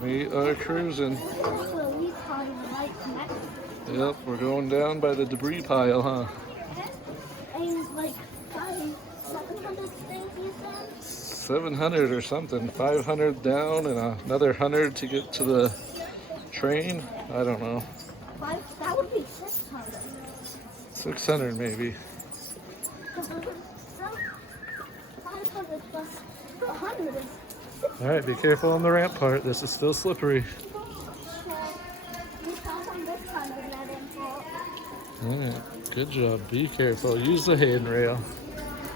We are cruising. There's a debris pile right next to it. Yep, we're going down by the debris pile, huh? And like 700 things you said? 700 or something. 500 down and another 100 to get to the train. I don't know. That would be 600. 600 maybe. 500 plus 100 is All right, be careful on the ramp part. This is still slippery. you count on this kind of net info. All right, good job. Be careful. Use the handrail.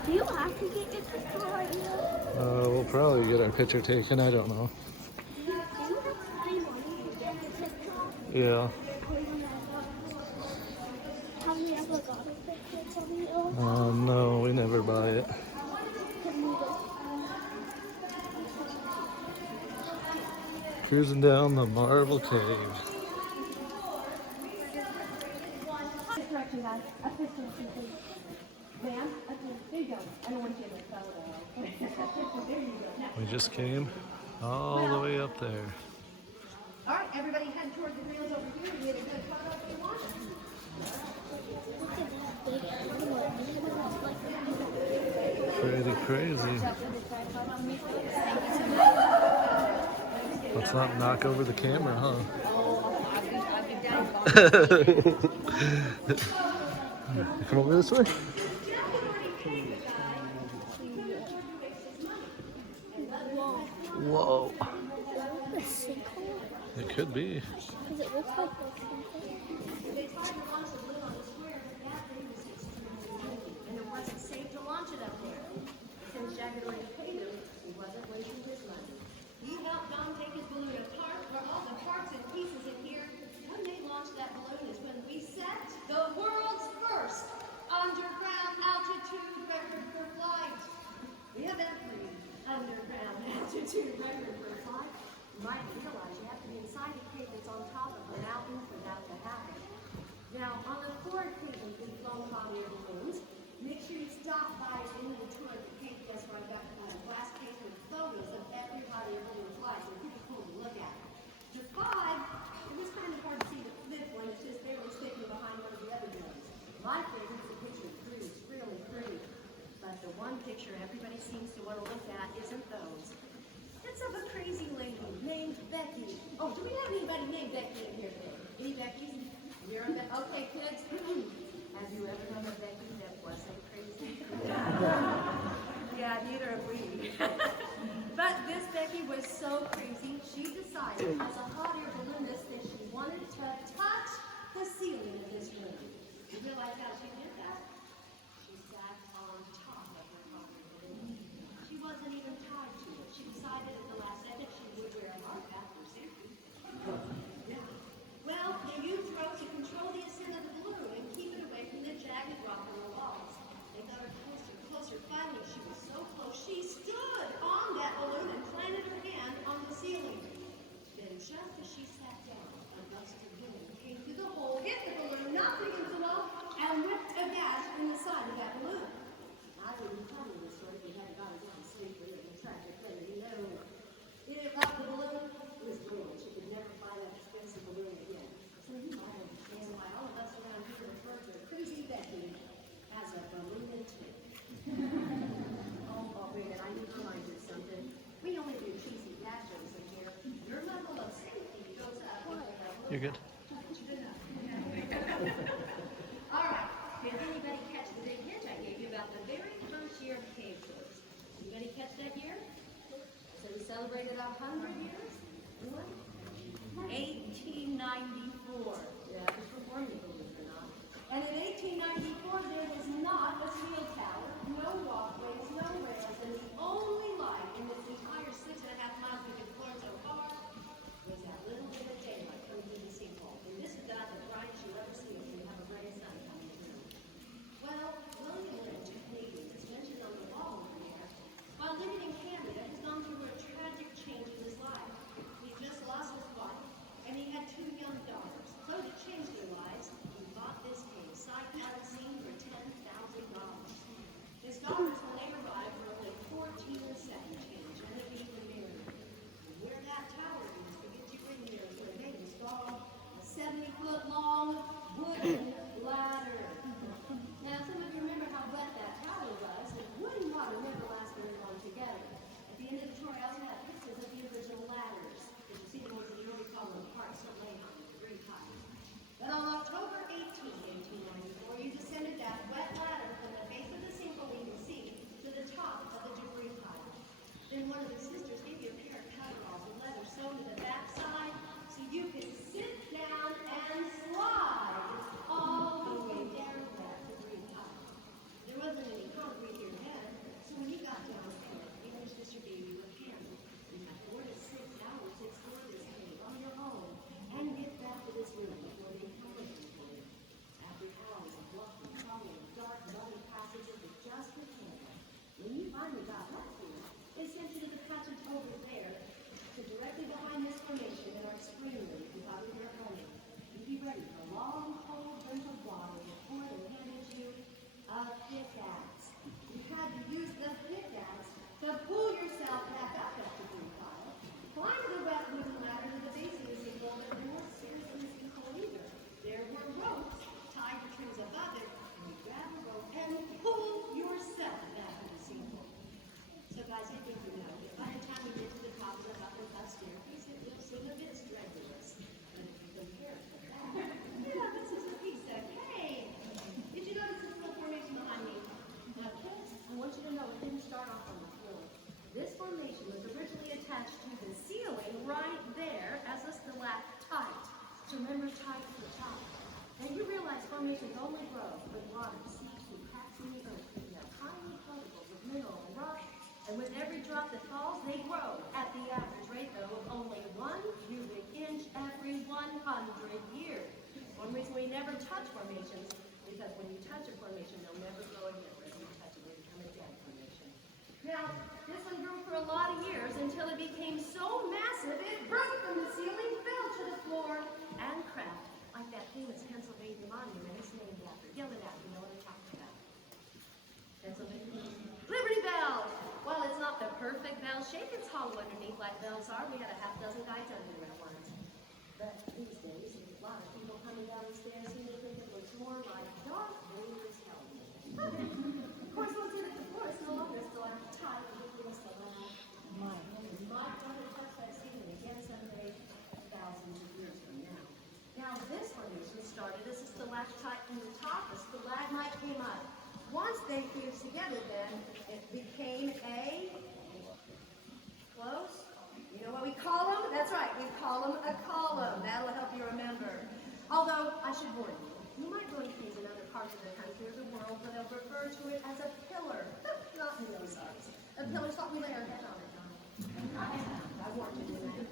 Do you have to get your picture right now? We'll probably get our picture taken. I don't know. Do you have to pay money to get your picture? Yeah. Have you ever got a picture from you? No, we never buy it. Can you go? Cruising down the Marble Cave. Correction, guys. Official complete. Ma'am, there you go. I don't want you in the photo. There you go. We just came all the way up there. All right, everybody head toward the rails over here. We get a good photo if you want. Pretty crazy. Let's not knock over the camera, huh? Come over this way. Whoa. It could be. Because it looks like And it wasn't safe to launch it up there. Since Jack had already paid him, he wasn't wasting his money. He helped Don take his balloon apart for all the parts and pieces in here. When they launched that balloon is when we set the world's first underground altitude record for flight. We have every underground altitude record for flight. You might realize you have to be inside a cave that's on top of a mountain for that to happen. Now, on the 4 occasions we've flown hot air balloons, make sure you stop by in the tour of the cave. Guess where I've got a glass case with photos of every hot air balloon flight. They're pretty cool to look at. The 5, it was kind of hard to see the 5th one. It's just barely sticking behind one of the other ones. My favorite is the picture of 3. It's really pretty. But the one picture everybody seems to want to look at isn't those. It's of a crazy lady named Becky. Oh, do we have anybody named Becky in here today? Any Beckys? You're a Becky? Okay, kids. Have you ever known a Becky that wasn't crazy? Yeah, neither have we. But this Becky was so crazy, she decided as a hot air balloonist that she wanted to touch the ceiling of this room. You realize how she did that? She sat on top of her hot air balloon. She wasn't even tied to it. She decided at the last second she would wear a hard hat for safety. Yeah. Well, they used rope to control the ascent of the balloon and keep it away from the jagged rock on the walls. They got her closer and closer. Finally, she was so close, she stood on that balloon and planted her hand on the ceiling. Then just as she sat down, a gust of wind came through the hole, hit the balloon, knocked it against the wall, and ripped a gash in the side of that balloon. I wouldn't tell you this story if we hadn't got it down safely and tragic thing. You know, it rocked the balloon. It was brutal. She could never buy that expensive balloon again. So you might understand why all of us around here refer to Crazy Becky as a balloon too. Oh, wait a minute. I need to remind you of something. We only do cheesy dad jokes in here. Your level of safety goes up. You're good. All right. Did anybody catch the big hint I gave you about the very first year of cave tours? Anybody catch that year? So we celebrated 100 years? What? 1894. Yeah, it was before me, believe it or not. And in 1894, there was not a steel tower, no walkways, no rails, and the only light in this entire 6.5 miles we could explore so far was that little bit of daylight coming through the sinkhole. And this is about the brightest you'll ever see if you have a gray sun coming through. Well, formations only grow when water seeps through cracks in the earth, picking up tiny particles of mineral and rock. And with every drop that falls, they grow at the average rate, though, of only 1 cubic inch every 100 years. One reason we never touch formations, because when you touch a formation, they'll never grow again. Whereas you touch it, they become a dead formation. Now, this one grew for a lot of years until it became so massive it broke from the ceiling, fell to the floor, and cracked. Like that famous Pennsylvania monument is named after. Yell it out, you know what I'm talking about. Pennsylvania. Liberty Bell! While it's not the perfect bell shape, it's hollow underneath like bells are. We had a half dozen guys under it once. But these days, there's a lot of people coming down the stairs seem to think it looks more like Darth Vader's helmet. Of course, once it hit the floor, it's no longer still at the top. It's the last mile. My brother touched that ceiling again someday, thousands of years from now. Now, this formation started as a stalactite from the top. A stalagmite came up. Once they fused together, then it became a close. You know what we call them? That's right, we call them a column. That'll help you remember. Although, I should warn you, you might go to things in other parts of the country or the world where they'll refer to it as a pillar. Not in those eyes. A pillar's what we lay our head on it. I warned you to that.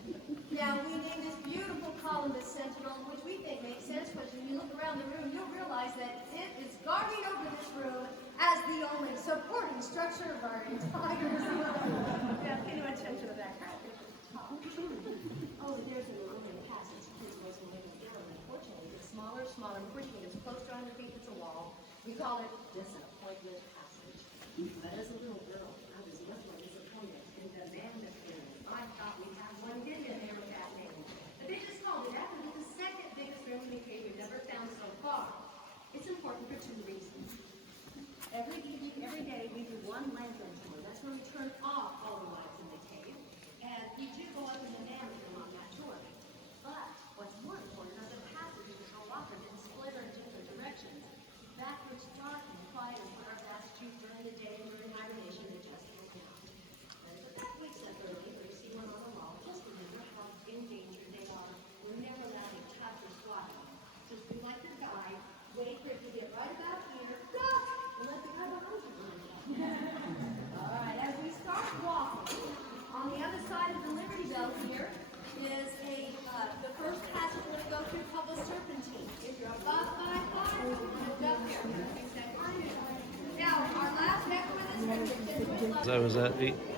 Now, we named this beautiful column the Sentinel, which we think makes sense, because when you look around the room, you'll realize that it is guarding over this room as the only supporting structure of our entire room. Yeah, pay no attention to that crap. Oh, there's a little passage. Please listen to me. Unfortunately, it's smaller, before you get as close to 100 feet as a wall. We call it Disappointment Passage. But as a little girl, I was much more disappointed in the Bandit Cave. I thought we had one in there with that name. But they just called it that, and it's the second biggest room in the cave we've ever found so far. It's important for 2 reasons. Every day we do one lantern tour. That's when we turn off all the lights in the cave. And we do go up in the man room on that tour. But what's more important are the passages that go off and splinter in different directions. Backwards, dark and quiet is what our bats choose during the day and during hibernation they just go down. There's a back week step early where you see one on the wall. Just remember how endangered they are. We're never allowed to touch or swat them. So if we like to guide, wait for it to get right about here. Go! And let the guy behind you run. All right, as we start walking, on the other side of the Liberty Bell here is the first passage we're going to go through called the Serpentine. If you're above 5'5", look up here. Now, our last next one is... I was at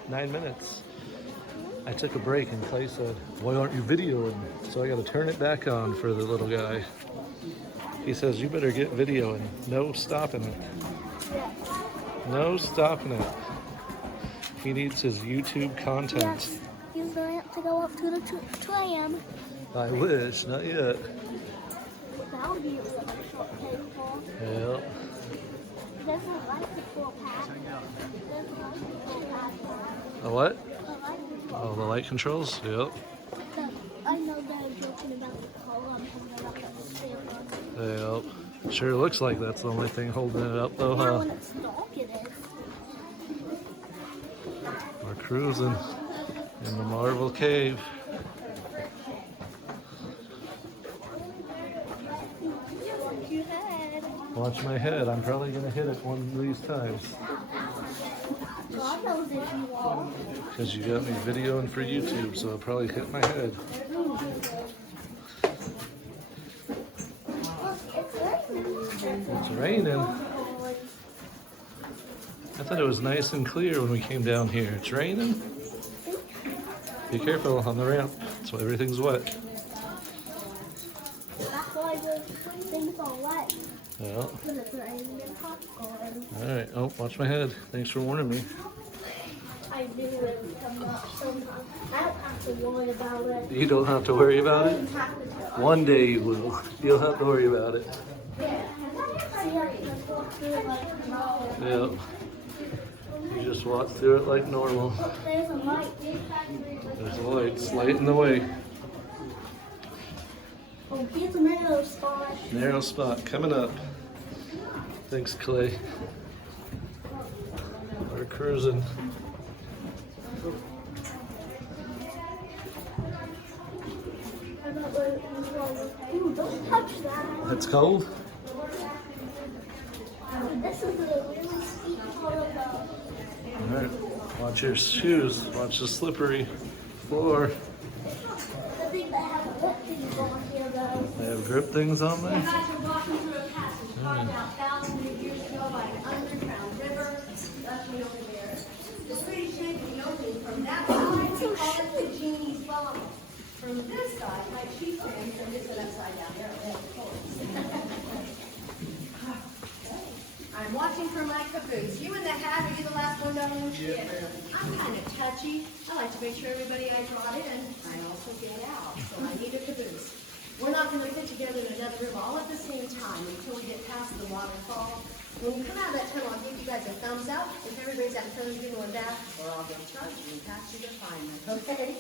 9 minutes. I took a break and Klay said, "Why aren't you videoing?" So I got to turn it back on for the little guy. He says, "You better get videoing. No stopping it. No stopping it." He needs his YouTube content. Yes, he's going to have to go up to the 2 a.m. I wish, not yet. That would be a really short cable. Yeah. He doesn't like the full path. He doesn't like the full path. The what? The light Oh, the light controls? Yep. I know they're joking about the column and they're not going to stay on. Yep. Sure looks like that's the only thing holding it up though, Not huh? when it's dark, it is. We're cruising in the Marvel Cave. Watch your head. Watch my head. I'm probably going to hit it one of these times. God knows if you are. Because you got me videoing for YouTube, so I'll probably hit my head. It's raining. I thought it was nice and clear when we came down here. It's raining. Be careful on the ramp. So everything's wet. That's why the things are wet. Yeah. Because it's raining and popcorn. Alright. Oh, watch my head. Thanks for warning me. I knew it would come up sometime. I don't have to worry about it. You don't have to worry about I it? don't have to. One day you will. You'll have to worry about it. Yeah. See, I can just walk through it like normal. Yeah. You just walk through it like normal. Look, there's a light. There's a light. It's light in the way. Oh, here's a narrow spot. Narrow spot coming up. Thanks, Klay. We're cruising. I'm not going to. Ooh, don't touch that. It's cold? This is a really steep part of the. Alright, watch your shoes, watch the slippery floor. I think they have grip things on here though. They have grip things on You there? guys are walking through a passage carved out thousands of years ago by an underground river. That's me over there. The pretty shape of the opening from that side, we call it the genie's bottle. From this side, my sheep fans, and this is upside down there, of course. I'm watching for my caboose. You in the hat, are you the last one down? Yeah. I'm kind of touchy. I like to make sure everybody I brought in, I also get out. So I need a caboose. We're not going to get together in another room all at the same time until we get past the waterfall. When we come out of that tunnel, I'll give you guys a thumbs up. If everybody's out in front of you going back, or I'll get charged and pass you to find them, okay?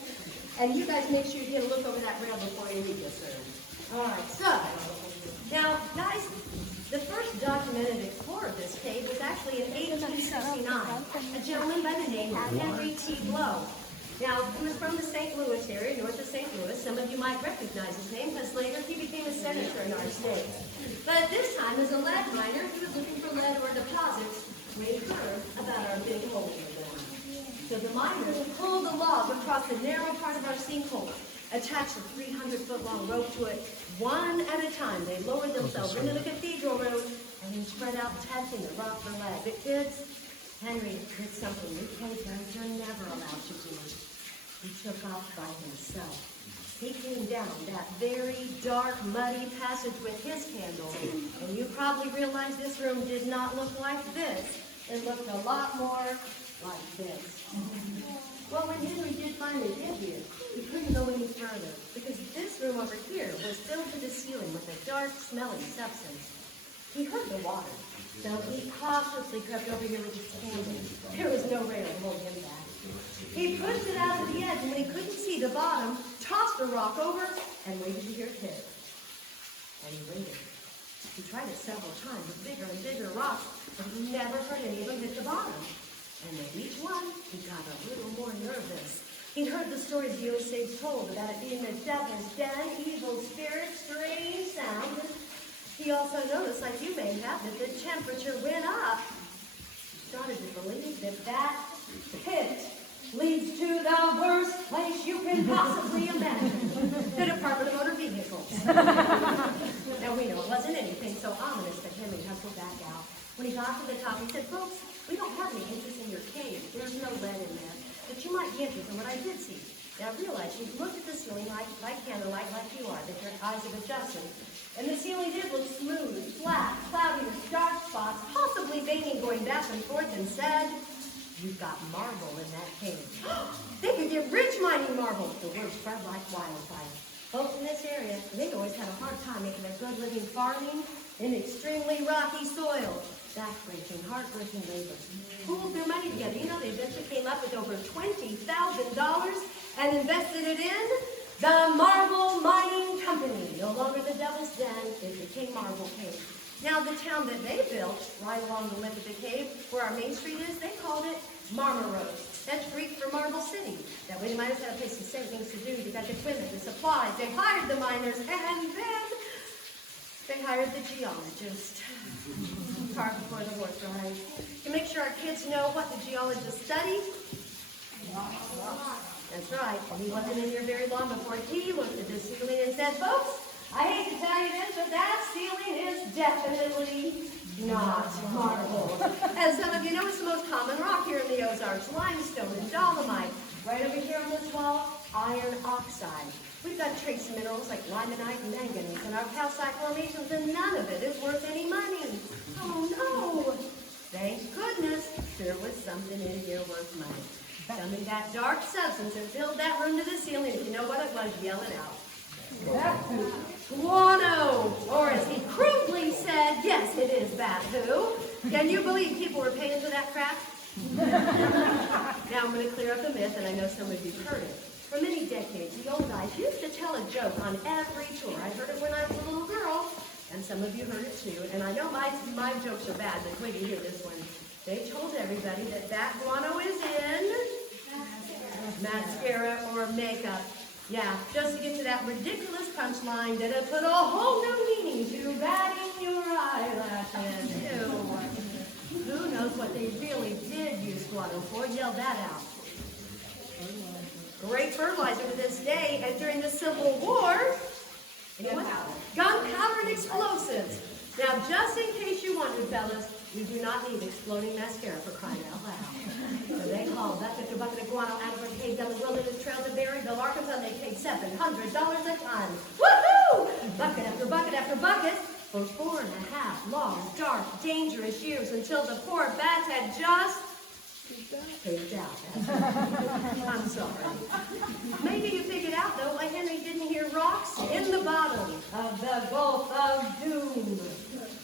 And you guys make sure you get a look over that rail before you leave this room. All right, so, now, guys, the first documented explorer of this cave was actually in 1869, a gentleman by the name of Henry T. Blow. Now, he was from the St. Louis area, north of St. Louis. Some of you might recognize his name because later he became a senator in our state. But at this time, as a lead miner, he was looking for lead ore deposits when he heard about our big hole in the ground. So the miners pulled the log across the narrow part of our sinkhole, attached a 300-foot-long rope to it. One at a time, they lowered themselves into the cathedral road and then spread out, testing the rock for lead. But kids, Henry did something you cave guys are never allowed to do. He took off by himself. He came down that very dark, muddy passage with his candle. And you probably realize this room did not look like this. It looked a lot more like this. Well, when Henry did finally get here, he couldn't go any further because this room over here was filled to the ceiling with a dark, smelly substance. He heard the water, so he cautiously crept over here with his candle. There was no rail to hold him back. He pushed it out to the edge, and when he couldn't see the bottom, tossed a rock over and waited to hear it hit. And he waited. He tried it several times with bigger and bigger rocks, but he never heard any of them hit the bottom. And with each one, he got a little more nervous. He'd heard the stories the Osage told about it being the devil's den, evil spirits, strange sounds. He also noticed, like you may have, that the temperature went up. He started to believe that that pit leads to the worst place you can possibly imagine, the Department of Motor Vehicles. Now, we know it wasn't anything so ominous that Henry hustled back out. When he got to the top, he said, "Folks, we don't have any interest in your cave. There's no lead in there. But you might be interested in what I did see." Now, realize you looked at the ceiling like candlelight, like you are, that your eyes have adjusted. And the ceiling did look smooth, flat, cloudy with dark spots, possibly veining going back and forth, and said, "You've got marble in that cave." They could get rich mining marble. The word spread like wildfire. Folks in this area, they'd always had a hard time making a good living farming in extremely rocky soil. Backbreaking, heartbreaking labor. Pooled their money together. You know, they eventually came up with over $20,000 and invested it in the Marble Mining Company. No longer the Devil's Den, it became Marble Cave. Now, the town that they built, right along the lip of the cave, where our main street is, they called it Marmaros. That's Greek for Marble City. That way they might have had a place to say things to do. They got the equipment, the supplies, they hired the miners, and then they hired the geologist. Cart before the horse, right? To make sure our kids know what the geologist studied. That's right. And he wasn't in here very long before he looked at the ceiling and said, "Folks, I hate to tell you this, but that ceiling is definitely not marble." As some of you know, it's the most common rock here in the Ozarks, limestone and dolomite. Right over here on this wall, iron oxide. We've got trace minerals like limonite and manganese in our calcite formations, and none of it is worth any money. Oh no! Thank goodness there was something in here worth money. Something that dark substance that filled that room to the ceiling. If you know what it was, yell it out. Guano! Or as he crudely said, yes, it is Batu. Can you believe people were paying for that crap? Now I'm going to clear up a myth, and I know some of you have heard it. For many decades, the old guys used to tell a joke on every tour. I heard it when I was a little girl, and some of you heard it too. And I know my jokes are bad, but wait till you hear this one. They told everybody that guano is in mascara or makeup. Yeah, just to get to that ridiculous punchline that it put a whole new meaning to batting your eyelashes. Ew. guano for? Yell that out. Great fertilizer to this day, and during the Civil War, gunpowder and explosives. Now, just in case you wondered, fellas, you do not need exploding mascara for crying out loud. So they hauled bucket after bucket of guano out of a cave down the wilderness trail to Berryville, Arkansas, and they paid $700 a ton. Woohoo! Bucket after bucket after bucket for 4.5 long, dark, dangerous years until the poor bats had just figured out. I'm sorry. Maybe you figured out, though, why Henry didn't hear rocks in the bottom of the Gulf of Doom.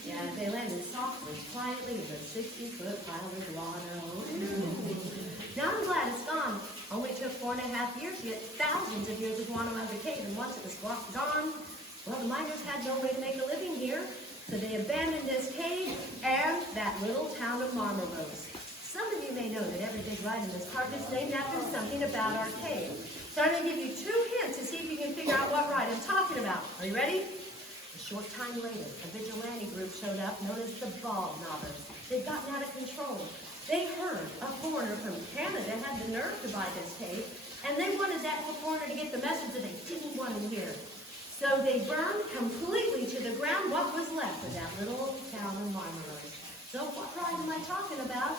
Yeah, they landed softly, quietly with a 60-foot pile of guano. Now I'm glad it's gone. Only took 4.5 years to get thousands of years of guano out of the cave, and once it was gone, well, the miners had no way to make a living here, so they abandoned this cave and that little town of Marmaros. Some of you may know that every big ride in this park is named after something about our cave. So I'm going to give you 2 hints to see if you can figure out what ride I'm talking about. Are you ready? A short time later, a vigilante group showed up known as the Ball Knobbers. They'd gotten out of control. They heard a foreigner from Canada had the nerve to buy this cave, and they wanted that foreigner to get the message that they didn't want him here. So they burned completely to the ground what was left of that little town of Marmaros. So what ride am I talking about?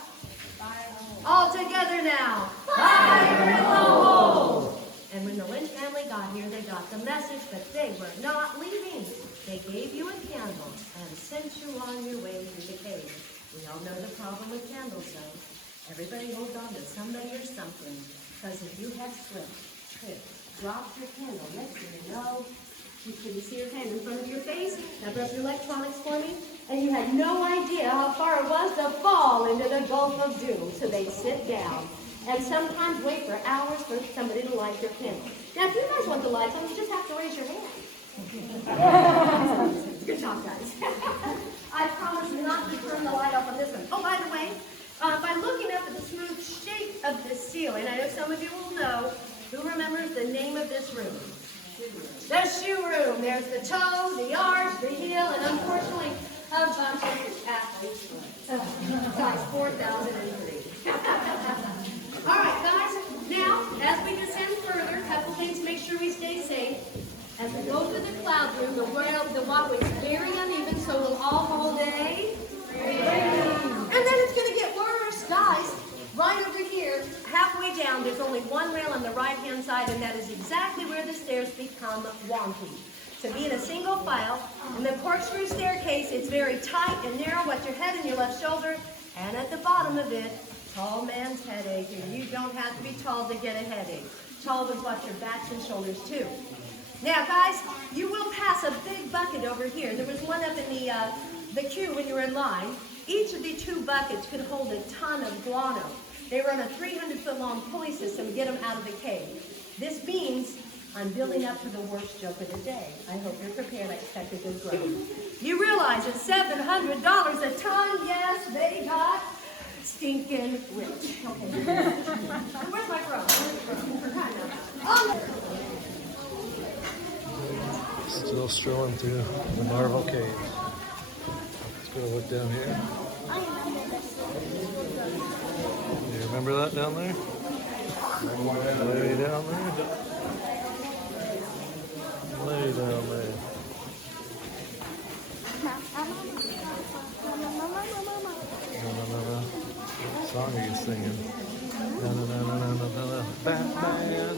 All together now. Fire in the hole! And when the Lynch family got here, they got the message, but they were not leaving. They gave you a candle and sent you on your way to the cave. We all know the problem with candles, though. Everybody holds on to somebody or something. Because if you had slipped, tripped, dropped your candle, next thing you know, you couldn't see your hand in front of your face. Now brush your electronics for me. And you had no idea how far it was to fall into the Gulf of Doom. So they'd sit down and sometimes wait for hours for somebody to light your candle. Now, if you guys want the lights on, you just have to raise your hand. Good job, guys. I promise not to turn the light off on this one. Oh, by the way, by looking up at the smooth shape of this ceiling, I know some of you will know, who remembers the name of this room? The shoe room. There's the toe, the arch, the heel, and unfortunately, a bunch of athletes. Size 4,003. All right, guys. Now, as we descend further, a couple things to make sure we stay safe. As we go to the cloud room, the walkway is very uneven, so we'll all hold a. And then it's going to get worse, guys. Right over here, halfway down, there's only one rail on the right-hand side, and that is exactly where the stairs become wonky. To be in a single file, in the corkscrew staircase, it's very tight and narrow. Watch your head and your left shoulder, and at the bottom of it, tall man's headache, and you don't have to be tall to get a headache. Tall ones watch your backs and shoulders too. Now, guys, you will pass a big bucket over here. There was one up in the queue when you were in line. Each of the 2 buckets could hold a ton of guano. They run a 300-foot-long pulley system to get them out of the cave. This means I'm building up to the worst joke of the day. I hope you're prepared. I expect a good growth. You realize it's $700 a ton. Yes, they got stinking rich. Okay. Where's my growth? Still strolling through the Marvel Cave. Let's go look down here. You remember that down there? Way down there? Way down there. What song are you singing? Batman.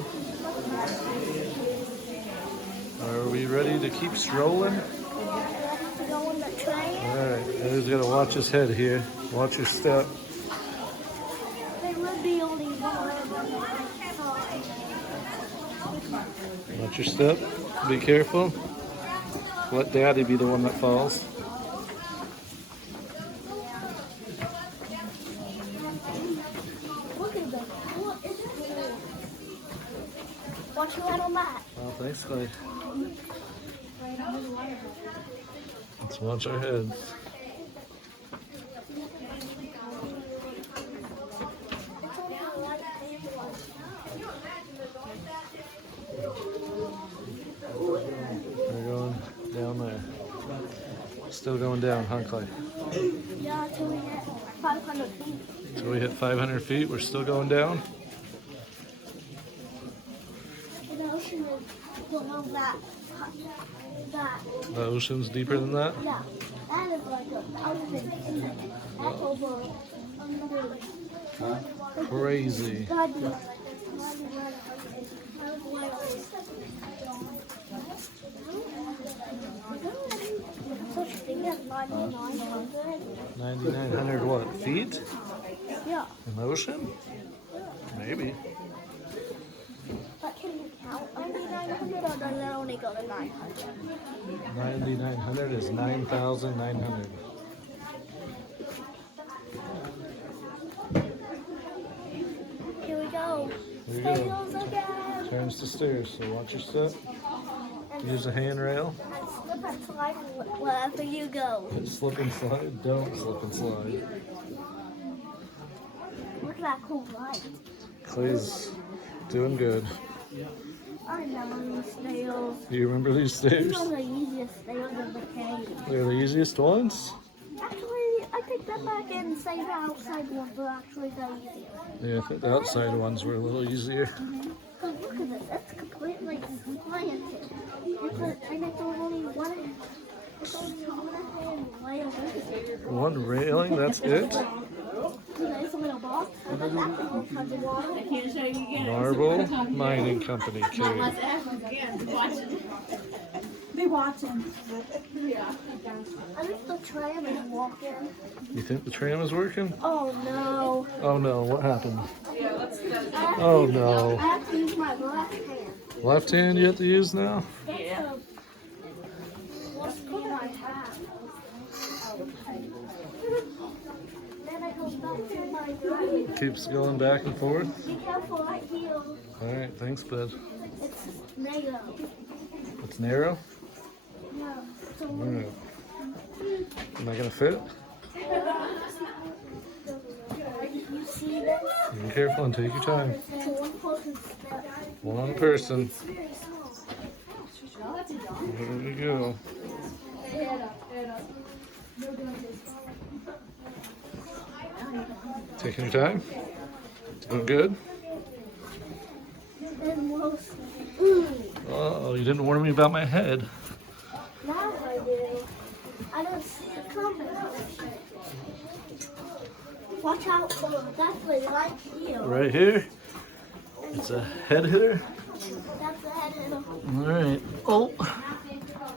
Are we ready to keep strolling? Alright, he's got to watch his head here. Watch your step. There would be only one. Watch your step. Be careful. Let Daddy be the one that falls. Look at that. What is it? Watch your head on that. Oh, thanks, Klay. Let's watch our heads. We're going down there. Still going down, huh, Klay? Yeah, until we get 500 feet. So we hit 500 feet. We're still going down. The ocean is below that. The ocean's deeper than that. Yeah. That is like 1,000 feet. That's over 100. Crazy. God, the- Such thing as 9,900. 9,900 what? Feet? Yeah. In the ocean? Maybe. But can you count 9,900 or does it only go to 900? 9,900 is 9,900. Here we go. Here we go. Stairs again. Turns to stairs, so watch your step. Use a handrail. And slip and slide wherever you go. Slip and slide. Don't slip and slide. Look at that cool light. Clay's doing good. I remember these stairs. Do you remember these stairs? These are the easiest stairs in the cave. They're the easiest ones? Actually, I take that back and say the outside ones are actually the easiest. Yeah, I think the outside ones were a little easier. Because look at this, it's completely slanted. And it's only one. It's only One railing, that's it? There's a little box. And then that little tons of water. I can't show you again. Marble Mining Company Not cave. unless it happens again. Watching. Be watching. Yeah. I think the tram is walking. You think the tram is working? Oh no. Oh no, what happened? I have Oh to- no. I have to use my left hand. Left hand you have to use now? Yeah. What hand I have. Then I go back to my right. Keeps going back and forth. Be careful right here. Alright, thanks, bud. It's narrow. It's narrow? Yeah. So Alright. Am I gonna fit? you see this? Be careful and take your time. It's a one person step. One person. It's very small. Here we go. Taking your time? Doing good? And most. Uh-oh, you didn't warn me about my head. Now I do. I don't see it coming. Watch out for definitely right here. Right here. It's a head hitter. That's the head of Alright. Oh,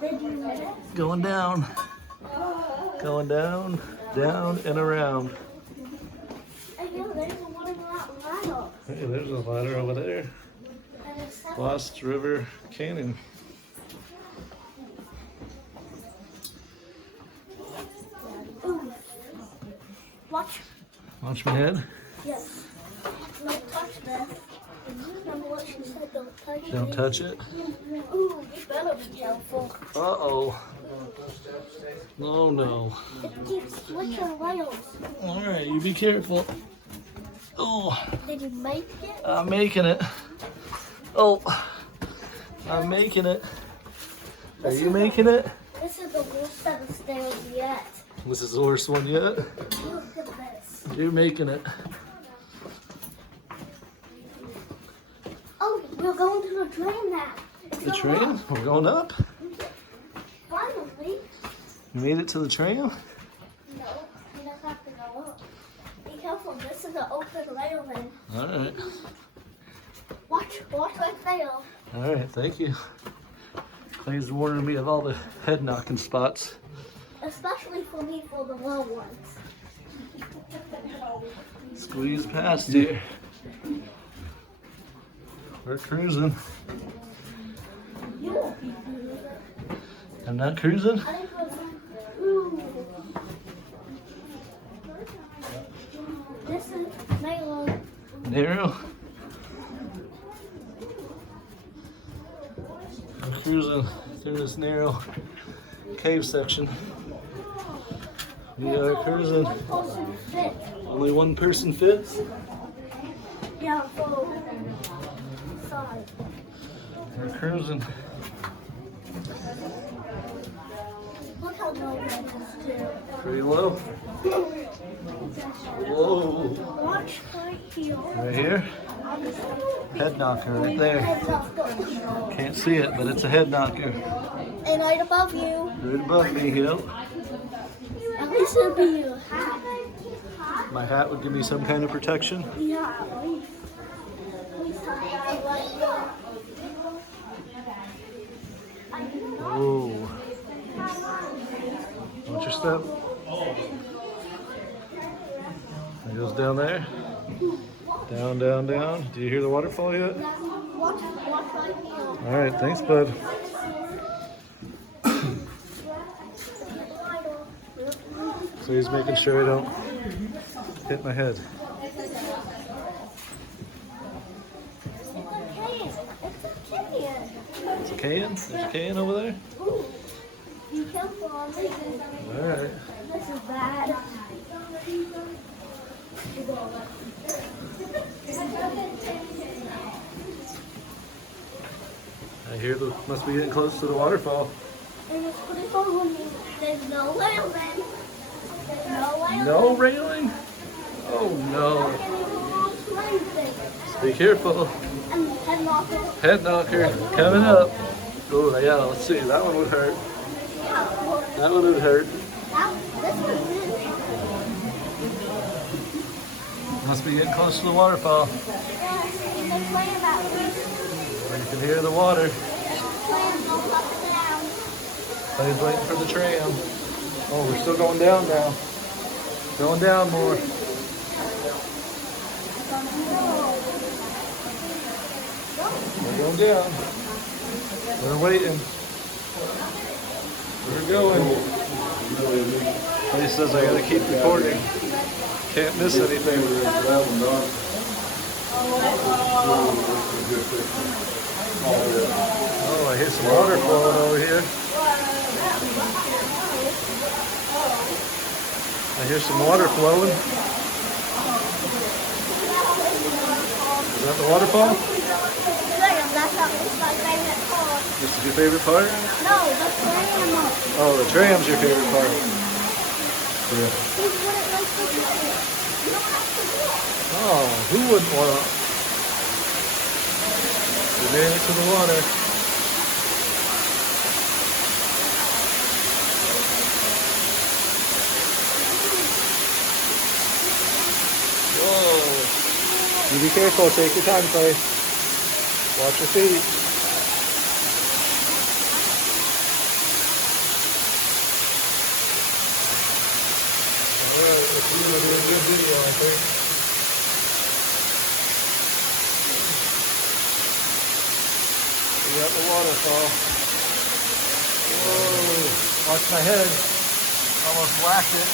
Did you hit it? going down. Going down, down, and around. Hey, yo, there's a one in that ladder. Hey, there's a ladder over there. And it's set. Lost River Canyon. Ooh. Watch. Watch my head. Yes. Don't touch this. Remember what she said, don't touch it. Don't touch it. Ooh, you better be careful. Uh-oh. Oh no. It keeps switching rails. Alright, you be careful. Oh, Did you make it? I'm making it. Oh, I'm making it. Are you making it? This is the worst set of stairs yet. This is the worst one yet. Look at this. You're making it. Oh, we're going to the train now. It's The going train? up. We're going up? Finally. You made it to the train? No, you don't have to go up. Be careful, this is an open railing. Alright. Watch right there. Alright, thank you. Clay's warning me of all the head knocking spots. Especially for me for the low ones. Squeeze past here. We're cruising. You won't be doing it. I'm not cruising? I think we're ooh. This is Milo. Narrow. I'm cruising through this narrow cave section. We are cruising. One person fit. Only one person fits. Yeah, for side. We're cruising. Look how how low that is too. Pretty low. Whoa. Watch right here. Right here? Head knocker right there. Head knocker. Can't see it, but it's a head knocker. And right above you. Right above me, yep. At least it'll be your hat. My hat would give me some kind of protection. Yeah, at least. At least I have like that. Whoa. Watch your step. It goes down there. Down, down, down. Do you hear the waterfall yet? Watch right here. All right, thanks, bud. So he's making sure I don't hit my head. It's a can? There's a can over there? Be careful on this. All right. This is bad. I hear must be getting close to the waterfall. And it's pretty far when there's no railing. There's no railing. No railing? Oh no. Be careful. And head knocker. Head knocker coming up. Oh yeah, let's see. That one would hurt. That one would hurt. This one is. Must be getting close to the waterfall. Yes, you can play about this. You can hear the water. Playing goes up and down. He's waiting for the tram. Oh, we're still going down now. Going down more. We're going down. We're waiting. We're going. He says I gotta keep recording. Can't miss anything. Oh, I hear some water flowing over here. I hear some water flowing. Is that the waterfall? That's my favorite part. This is your favorite part? No, the tram. Oh, the tram's your favorite part. Yeah. He's what it likes to do. You don't have to do it. Oh, who wouldn't want to? We made it to the water. Whoa. You be careful, take your time, Klay. Watch your feet. Alright, let's do a good video, I think. We got the waterfall. Whoa, watch my head. Almost whacked it.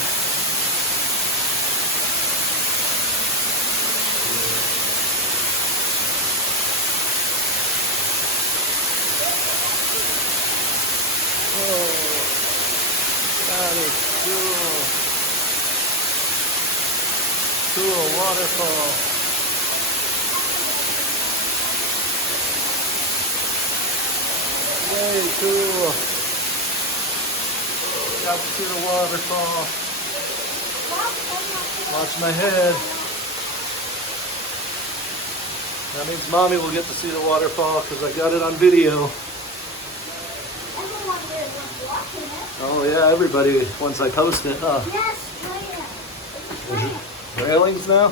Whoa, that is cool. Cool waterfall. Very cool. Got to see the waterfall. Watch my head. That means Mommy will get to see the waterfall because I got it on video. Everyone here was watching it. Oh yeah, everybody once I post it, huh? Yes, tram. It's a Railings now?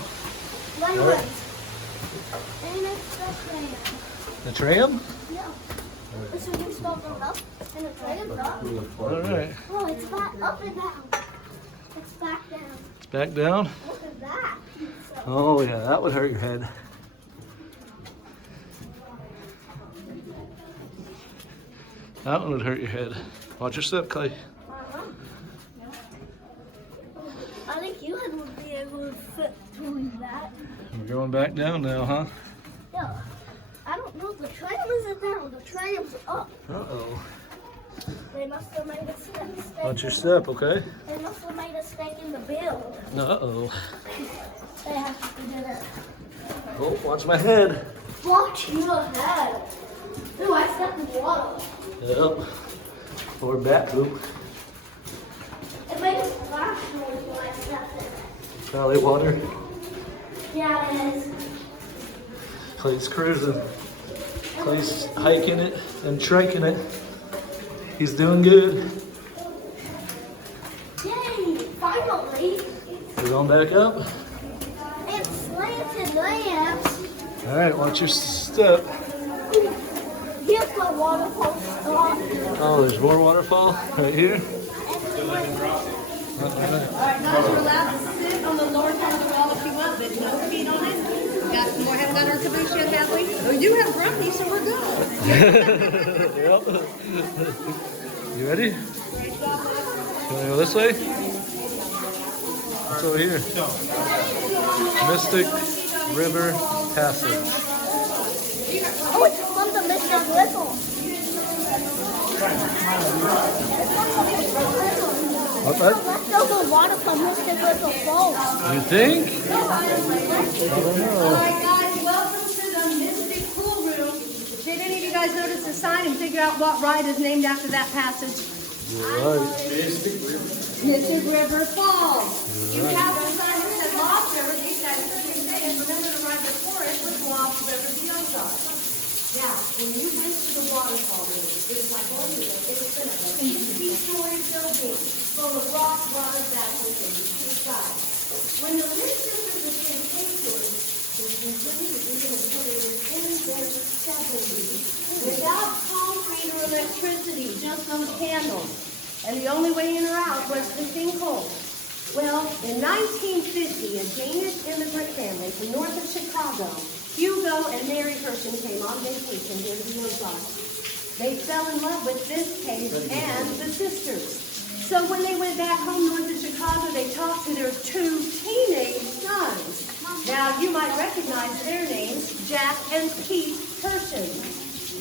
tram. Alright. And it's the tram. The tram? Yeah. This is just going up and the tram's up. Alright. Oh, it's back up and down. It's back down. It's back down. Look at that. So, Oh yeah, that would hurt your head. That one would hurt your head. Watch your step, Klay. I think you would be able to fit doing that. We're going back down now, huh? Yeah. I don't know. The tram isn't down. The tram's up. Uh-oh. They must have made a mistake. Watch your step, okay? They must have made a mistake in the build. Uh-oh. They have to do that. Oh, watch my head. Watch your head. Ooh, I stepped in water. Yep. Or bat poop. Valley water. Yeah, it is. Clay's cruising. Clay's hiking it and triking it. He's doing good. Yay! Finally! We're going back up. It's slanted lamps. Alright, watch your step. Here's the waterfall stop. Oh, there's more waterfall right here. Alright guys, you're allowed to sit on the lower part of the wall if you want, but no feet on it. We got some more, haven't got our caboose yet, have we? We do have grumpy, so we're good. Yep. You ready? You wanna go this way? What's over here? Mystic River Passage. Oh, it's from the Mr. Whistle. What's Let's that? go to water from Mr. Whistle Falls. You think? I don't know. Alright guys, welcome to the Mystic Pool Room. Did any of you guys notice the sign and figure out what ride is named after that passage? You're right. Mystic River Falls. You have a sign that said Lost River. These guys are saying, remember to ride before it was Lost River the Ozarks. Now, when you went to the waterfall, it was like going to it's been a 50-story building full of rock, water, that whole thing. When the Lake District was getting paid for it, they continued to be in their 70s without concrete or electricity, just those candles. And the only way in or out was the sinkhole. Well, in 1950, a Danish immigrant family from north of Chicago, Hugo and Mary Hershon, came on vacation here to the Ozarks. They fell in love with this cave and the sisters. So when they went back home north of Chicago, they talked to their two teenage sons. Now, you might recognize their names, Jack and Keith Hershon.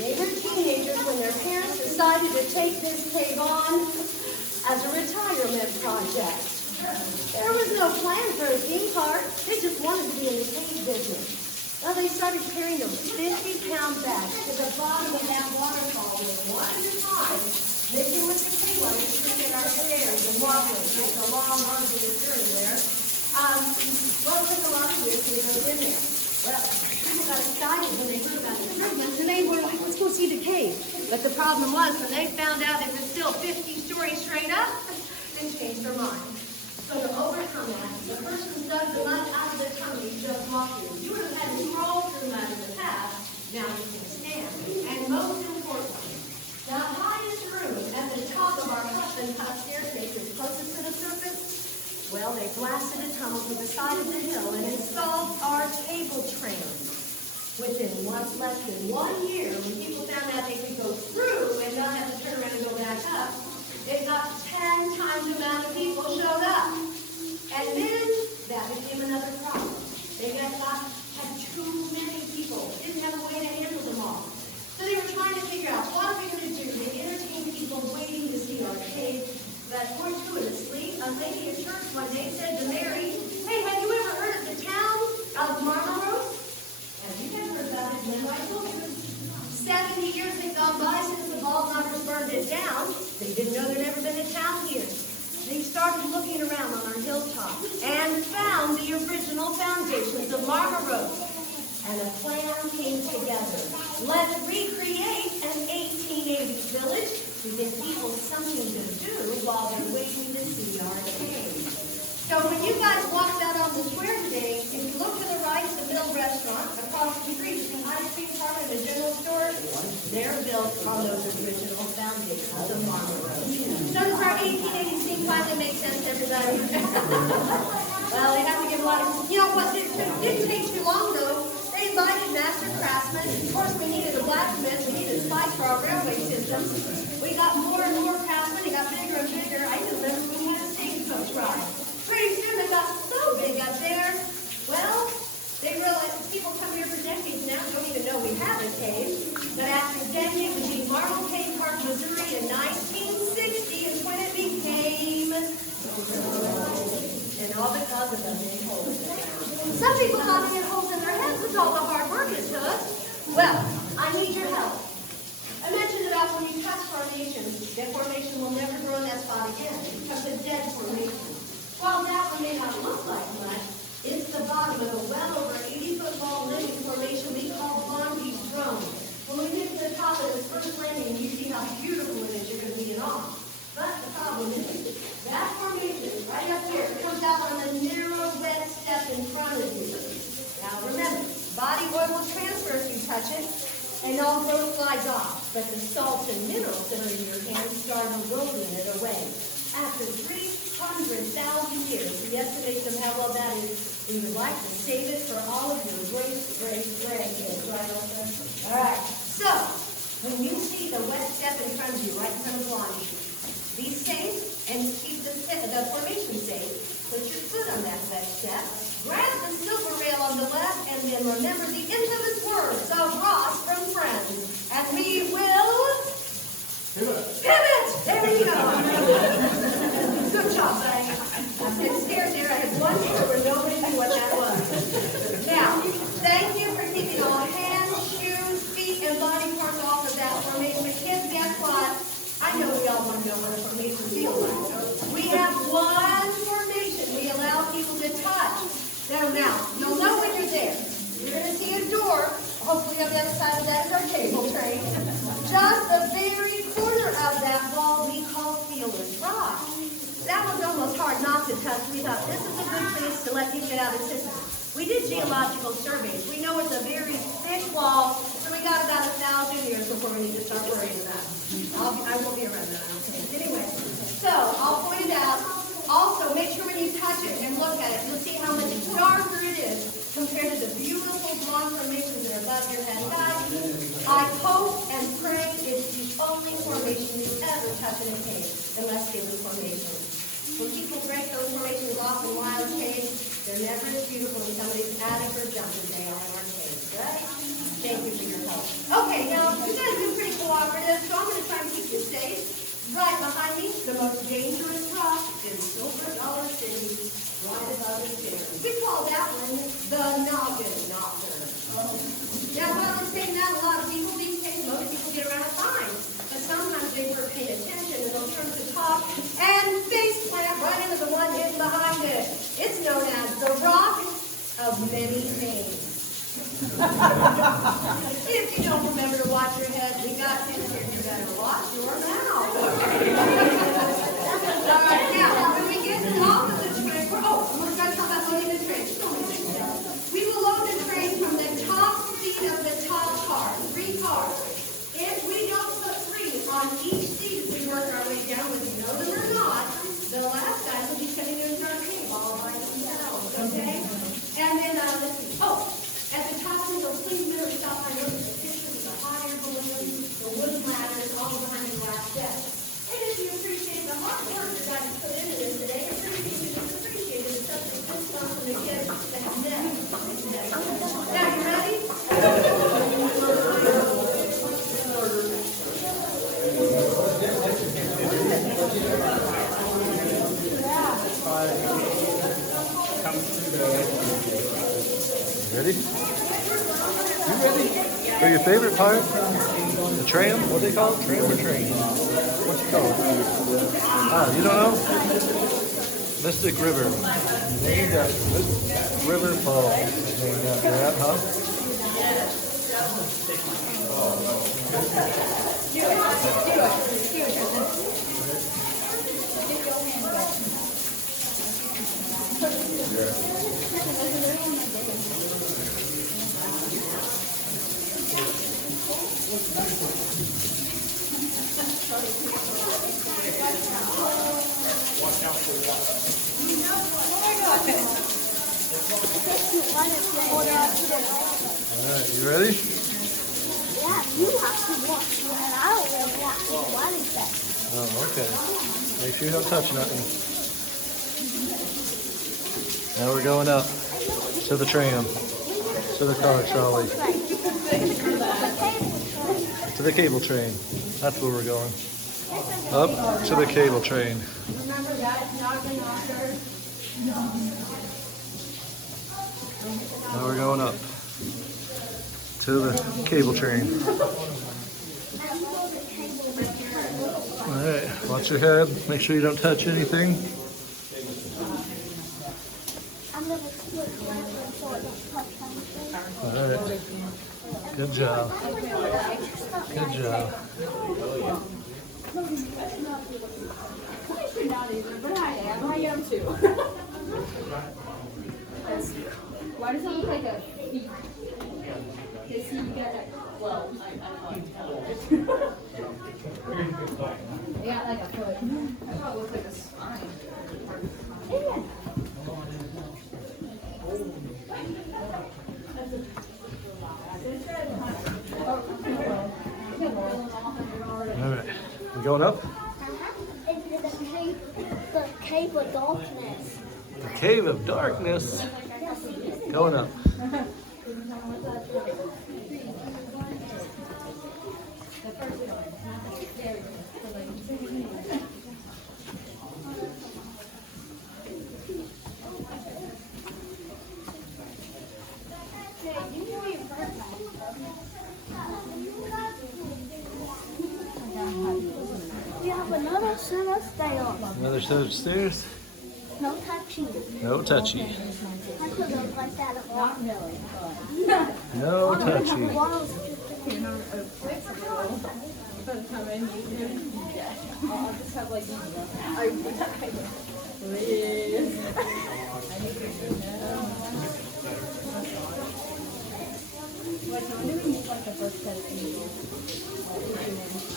They were teenagers when their parents decided to take this cave on as a retirement project. There was no plan for a theme park. They just wanted to be in the cave business. Well, they started carrying those 50-pound bags to the bottom of that waterfall one at a time, mixing with the cave on to get our stairs and walkways. It's a long, arduous journey there. Well, it took a lot of years to get those in there. Well, people got excited when they heard about the improvements, and they were like, let's go see the cave. But the problem was, when they found out it was still 50 stories straight up, they changed their mind. So to overcome that, the person dug the mud out of the tunnel he just walked through. You would have had to crawl through mud in the past, now you can stand. And most importantly, the highest room at the top of our cut staircase is closest to the surface. Well, they blasted a tunnel to the side of the hill and installed our cable train. Within less than 1 year, when people found out they could go through and not have to turn around and go back up, it got 10 times the amount of people showed up. And then that became another problem. They had too many people, didn't have a way to handle them all. So they were trying to figure out, what are we going to do to entertain people waiting to see our cave? But fortuitously, a lady at church one day said to Mary, hey, have you ever heard of the town of Marlborough? Have you ever heard about it? Remember I told you. 70 years had gone by since the ball numbers burned it down. They didn't know there'd ever been a town here. They started looking around on our hilltop and found the original foundations of Marlborough. And a plan came together. Let's recreate an 1880s village to give people something to do while they're waiting to see our cave. So when you guys walked out on the square today, if you look to the right, the Mill Restaurant, across the street is the ice cream parlor and the general store. They're built on those original foundations of Marlborough. So does our 1880s thing finally make sense to everybody? Well, they have to give a lot of, you know what, it didn't take too long though. They invited master craftsmen. Of course, we needed a blacksmith. We needed spikes for our railway systems. We got more and more craftsmen. They got bigger and bigger. I just remember we needed a stagecoach ride. Pretty soon they got so big up there. Well, they realized people come here for decades now don't even know we have a cave. But after decades, we beat Marble Cave Park, Missouri in 1960 is when it became. And all because of the big holes. Some people thought they had holes in their heads with all the hard work it took. Well, I need your help. I mentioned about when you touch formations, that formation will never grow in that spot again. It becomes a dead formation. While that one may not look like much, top of this first landing and you see how beautiful it is, you're going to be in awe. But the problem is, that formation right up here comes out on the narrow, wet step in front of you. Now remember, body oil will transfer if you touch it, and also slides off. But the salts and minerals that are in your hands start eroding it away. After 300,000 years, the estimation of how well that is, we would like to save it for all of your great-great-grandkids, right, Elsa? All right. So, when you see the wet step in front of you, right in front of Lonnie, be safe and keep the formation safe. Put your foot on that wet step. Grab the silver rail on the left, and then remember the infamous words of Ross from Friends. And we will pivot. There you go. Good job, buddy. I've been scared there. I had one year where nobody knew what that was. Now, thank you for keeping all hands, shoes, feet, and body parts off of that formation. Kids, guess what? I know we all want to know what a formation feels like. We have one formation we allow people to touch. Now, you'll know when you're there. You're going to see a door. Hopefully on the other side of that is our cable train. Just the very corner of that wall we call Feeler's Rock. That was almost hard not to touch. We thought this is a good place to let you get out of the system. We did geological surveys. We know it's a very thick wall, so we got about 1,000 years before we need to start worrying about it. I will be around that, okay. Anyway, so I'll point it out. Also, make sure when you touch it and look at it, you'll see how much darker it is compared to the beautiful blonde formations that are above your head. Guys, I hope and pray it's the only formation you ever touch in a cave, unless given formation. When people break those formations off in wild caves, they're never as beautiful as somebody's attic or jump as they are in our caves, right? Thank you for your help. Okay, now, you guys have been pretty cooperative, so I'm going to try and keep you safe. Right behind me, the most dangerous rock in Silver Dollar City, right above the stairs. We call that one the Noggin Knocker. Now, while I'm saying that, a lot of people these days, most people get around fine. But sometimes they weren't paying attention and they'll turn to the top and face plant right into the one hidden behind it. It's known as the Rock of Many Names. If you don't remember to watch your head, we got tips here. You better watch your mouth. All right, now, when we get off of the train, we're going to talk about loading the train. We will load the train from the top seat of the top car, 3 cars. If we don't put 3 on each seat as we work our way down, whether you know them or not, the last guy will be sitting in our cave all by themselves, okay? And then, let's see. At the top window, please never stop by looking at the pictures of the hot air balloons, the wooden ladders, all behind the glass desk. And if you appreciate the hard work that guys put into this today, appreciate it. It's something this comes from the kids that have never. Now, you ready? Ready? You ready? For your favorite part? The tram? What do they call it? Tram or train? What's it called? Ah, you don't know? Mystic River. Named after River Falls. Named after that, huh? Alright, you ready? Yeah, you have to watch that. I don't really have to do anything. Oh, okay. Make sure you don't touch nothing. Now we're going up to the tram, to the car trolley, to the cable train. That's where we're going. Up to the cable train. Remember that Noggin Knocker? Now we're going up to the cable train. Alright, watch your head. Make sure you don't touch anything. I'm gonna split one so it don't touch anything. All right. Good job. Good job. You're not either, but I am. I am too. Why does it look like a feet? Because you got it. Well, I don't know. Yeah, like a foot. I thought it looked like a spine. All right. We going up? Into the cave of darkness. The Cave of Darkness. Going up. We have another set of stairs. Another set of stairs. No touching. No touchy. I could have like that at Not home. really, No touchy. One was just come in, I'll just have like these. Please.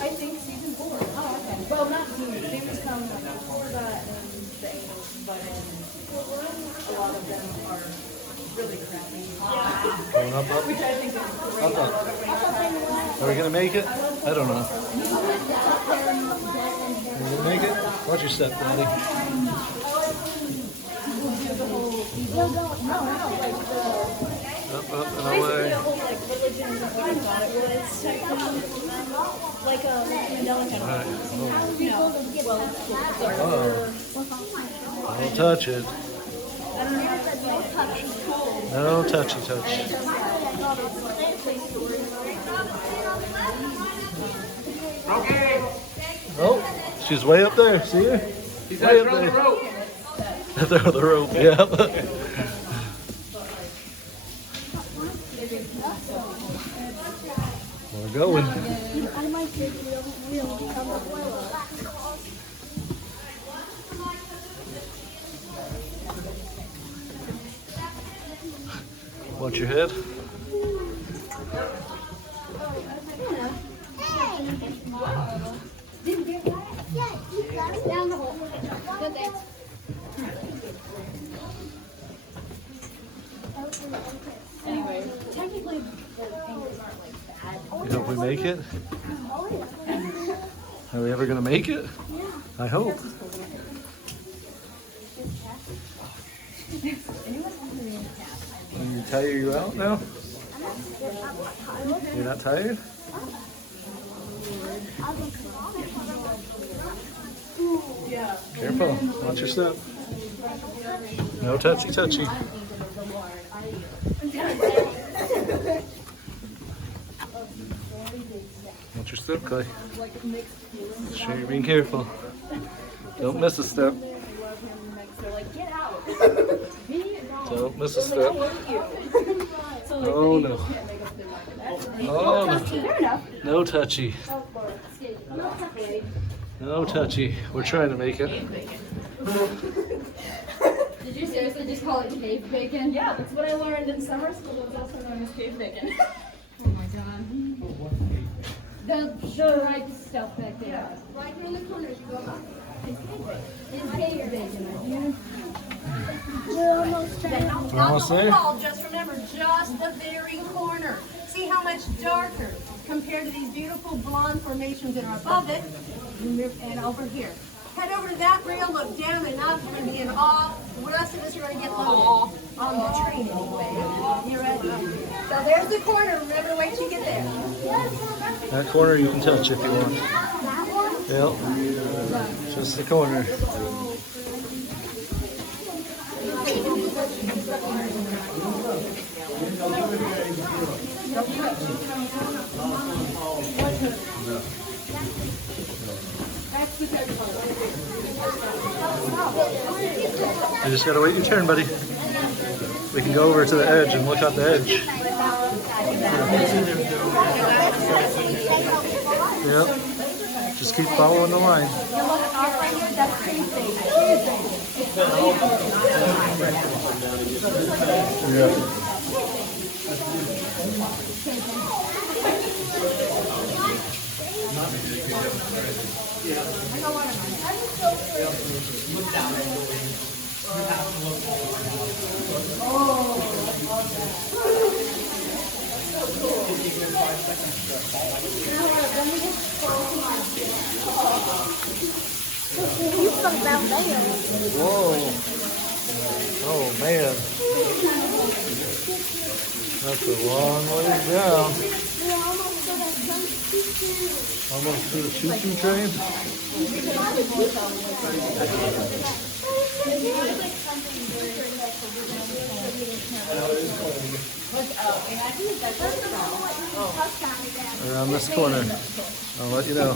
I think season 4. Oh, okay. Well, not season. They was coming Florida and the Angels, but a lot of them are really crappy. Going up, up. Which I think is great. Up, up. Are we gonna make it? I don't know. Are we gonna make it? Watch your step, buddy. Up, up, and away. Like religion is what I thought it was. Like a Mandela kind All right. of, you know, Oh. Don't touch it. No touchy touch. Okay. Oh, she's way up there. See her? Way up there. Throw the rope. Yeah. We're going. I might take real come up well. Watch your head. Down the hole. Good thanks. anyway, technically the fingers aren't like bad. You hope we make it? Are we ever gonna make it? I hope. Can you tire you out now? You're not tired? Careful. Watch your step. No touchy touchy. Watch your step, Clay. Make sure you're being careful. Don't miss a step. Don't miss a step. Oh no. Oh no. No touchy. No touchy. We're trying to make it. Did you seriously just call it cave bacon? Yeah, that's what I learned in summer school. It's also known as cave bacon. Oh my god. The right stuff back there. Yeah. Right here in the corner. You go up. It's cave bacon. We're almost there. Not Almost the whole there? wall, just remember, just the very corner. See how much darker compared to these beautiful blonde formations that are above it and over here. Head over to that rail, look down, and I'm going to be in awe. The rest of us are going to get loaded on the train anyway. You ready? So there's the corner. Remember to wait till you get there. That corner you can touch if you want. Yep. Just the corner. You just gotta wait your turn, buddy. We can go over to the edge and look at the edge. Yep. Just keep following the line. Yeah. You from down there. Whoa. Oh man. That's a long ways down. We're almost to the choo-choo. Almost to the choo-choo train. Around this corner. I'll let you know.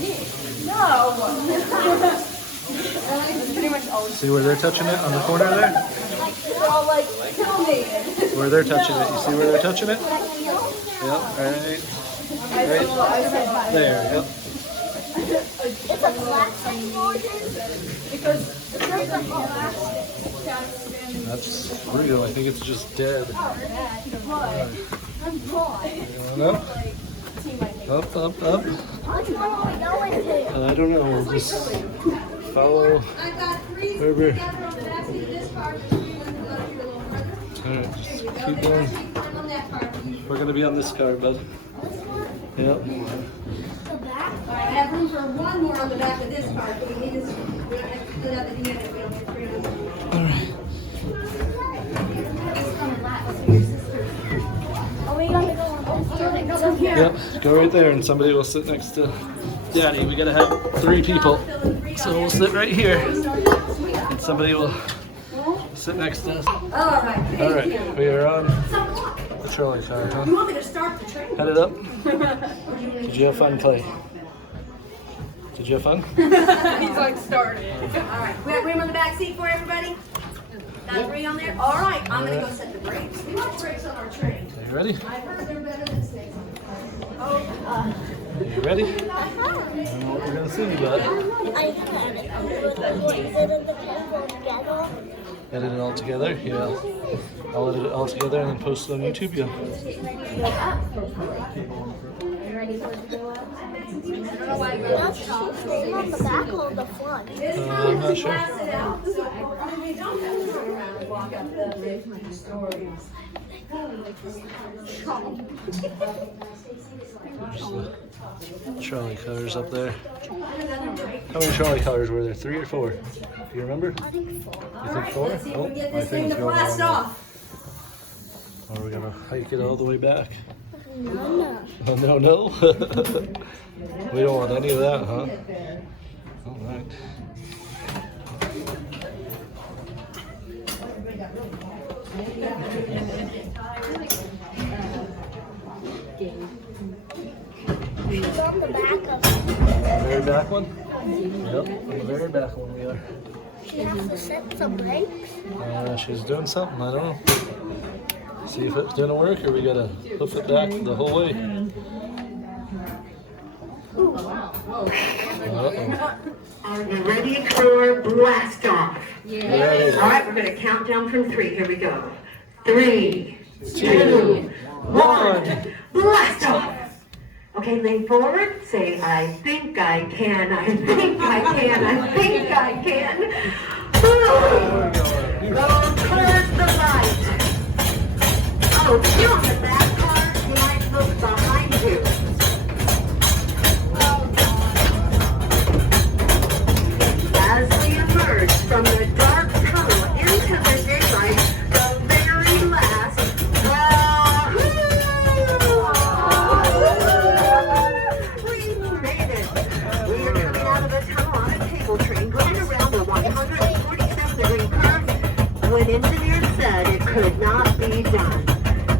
See where they're touching it on the corner there? Where they're touching it. You see where they're touching it? Yep, right. Right there, yep. It's a black thing, because there's a black. That's real. I think it's just dead. I'm blind. Up, up, up, up. Which one are we going to? I don't know. We'll just follow wherever. Alright, just keep going. We're going to be on this car, bud. Yep. The back? I have room for one more on the back of this car. We need to split up at the end if we don't get 300. Alright. Are we going to go on this? Yep, go right there and somebody will sit next to Daddy. We got to have 3 people. So we'll sit right here. And somebody will sit next to us. All right. Alright, we are on the trolley car, huh? You want me to start the train? Headed up. Did you have fun, Klay? Did you have fun? He's like started. All right. We have room on the back seat for everybody? Got 3 on there? All right. I'm going to go set the brakes. We want brakes on our train. Are you ready? I've heard they're better than snakes. Are you ready? Uh-huh. I don't know what we're going to see, but I can. edit it all together. Yeah. I'll edit it all together and then post it on YouTube. Yeah. That's staying on the back or the front. I'm not sure. There's the trolley cars up there. How many trolley cars were there? 3 or 4? Do you remember? I think 4. You think 4? Let's see if we can get I this thing think to it's going blast on. off. Or we're gonna hike it all the way back. No. Oh, no. We don't want any of that, huh? All right. It's on the back of it. Very back one? Yep, on the very back one we are. She has to set some brakes. She's doing something, I don't know. See if it's gonna work or we gotta hoof it back the whole way. Uh-oh. Are you ready for blast off? Ready. All right, we're going to count down from 3. Here we go. 3, 2, 1. Blast off! Okay, lean forward. Say, I think I can. I think I can. I think I can. Boom! Go towards the light. Oh, if you're on the back car, you might look behind you. As we emerge from the dark tunnel into the daylight, the very last we made it. We are coming out of the tunnel on a cable train going around a 147-degree curve when engineers said it could not be done.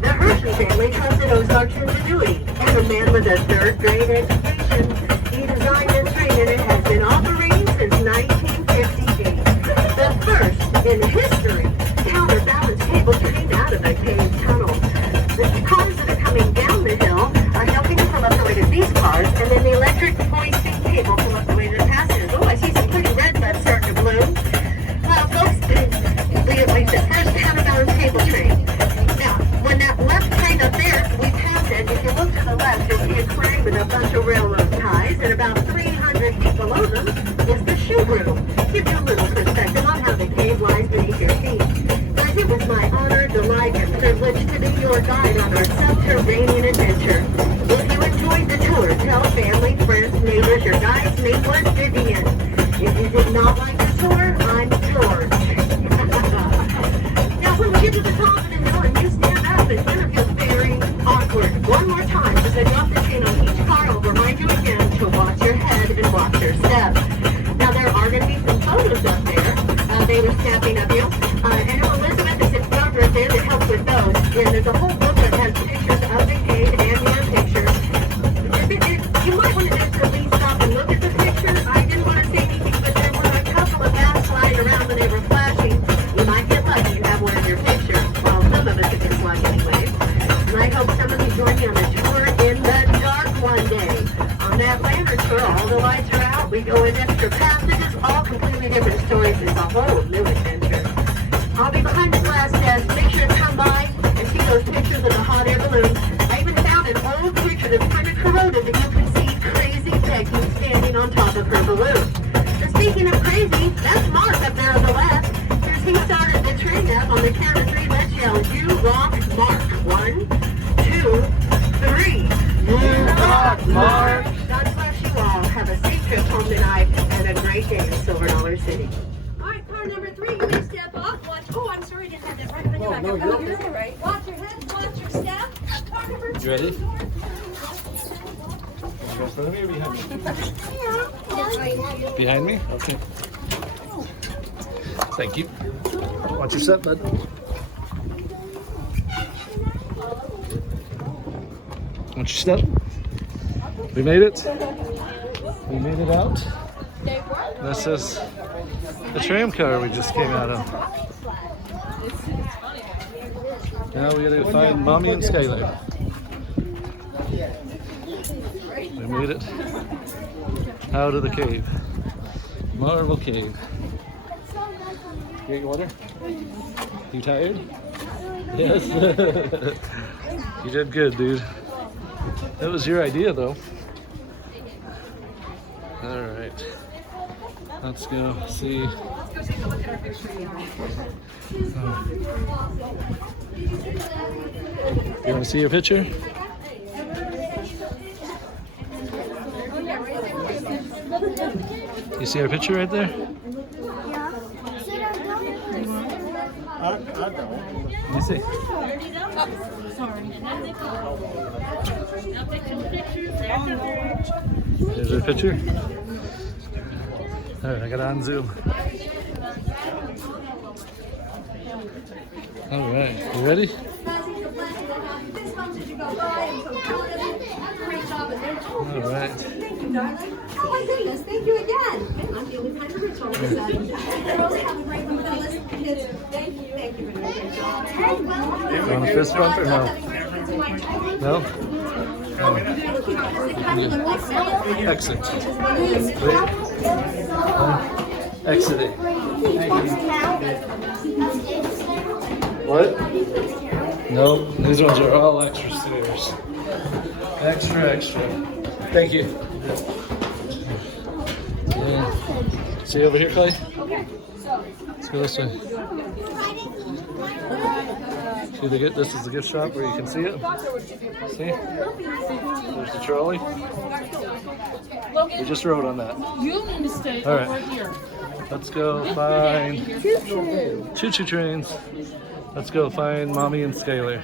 The Hershey family trusted Ozark's ingenuity, and a man with a 3rd grade education, he designed this train and it has been operating since 1958. The first in history counterbalance cable train out of a honor, delight, and privilege to be your guide on our subterranean adventure. If you enjoyed the tour, tell family, friends, neighbors. Your guide's name was Vivian. If you did not like the tour, I'm George. Now, when we get to the top of the hill and you stand up and interview very awkward. One more time, as I drop the chain on each car, I'll remind you again to watch your head and watch your step. Now, there are going to be some photos up there. They were snapping of you. And Elizabeth is in front right there to help with those. And there's a whole book that has pictures of the cave and your pictures. You might want to just at least stop and look at the picture. I didn't want to say anything, but there were a couple of bats flying around when they were flashing. You might get lucky and have one in your picture. Well, some of us have been lucky anyway. And I hope some of you join me on the tour in the dark one day. On that lantern tour, all the lights are out. We go in extra passages, all completely different stories. It's a whole new adventure. I'll be behind the glass desk. Make sure to come by and see those pictures of the hot air balloons. I even found an old picture that's kind of corroded that you can see Crazy Peggy standing on top of her balloon. And speaking of crazy, that's Mark up there on the left. Since he started the train up on the count of three, let's yell, "You rock, Mark." 1, 2, 3. You rock, Mark! God bless you all. Have a safe trip home tonight and a great day in Silver Dollar City. All right, car number 3, you may step off. Watch. Oh, I'm sorry, I didn't have that right on your back. no, you're You're right. Watch your head, watch your step. Car number 2. You ready? You go in front of me or behind me? Behind me? Okay. Thank you. Watch your step, bud. Watch your step. We made it. We made it out. This is the tram car we just came out of. Now we gotta go find Mommy and Skylar. We made it out of the cave. Marble Cave. You get your water? You tired? Yes. You did good, dude. That was your idea, though. All right. Let's go see. Let's go take a look at our picture. You want to see your picture? You see our picture right there? Let me see. There's our picture. All right, I got on Zoom. All right, you ready? All right. Thank you, darling. Oh my goodness, thank you again. Man, I'm feeling kind of rich all of a sudden. Girls, have a great one, fellas. Kids, thank you. Thank you for doing a great job. You want a fist bump or no? No? Oh. Exit. Exit it. What? No, these ones are all extra stairs. Extra. Thank you. Yeah. See over here, Klay? Let's go this way. See this is the gift shop where you can see it. See? There's the trolley. We just rode on that. You need to stay All right. over here. Let's go find choo-choo trains. Let's go find Mommy and Skylar.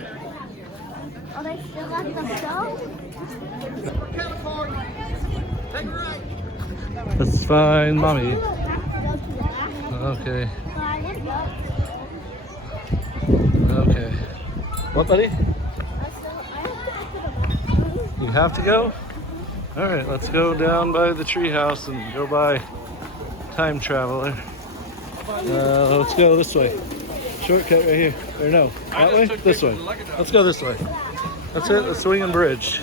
Are they still at the show? Let's find Mommy. Okay. Okay. What, buddy? You have to go? All right, let's go down by the treehouse and go by Time Traveler. Let's go this way. Shortcut right here. Or no, that way? This way. Let's go this way. That's it, the swinging bridge.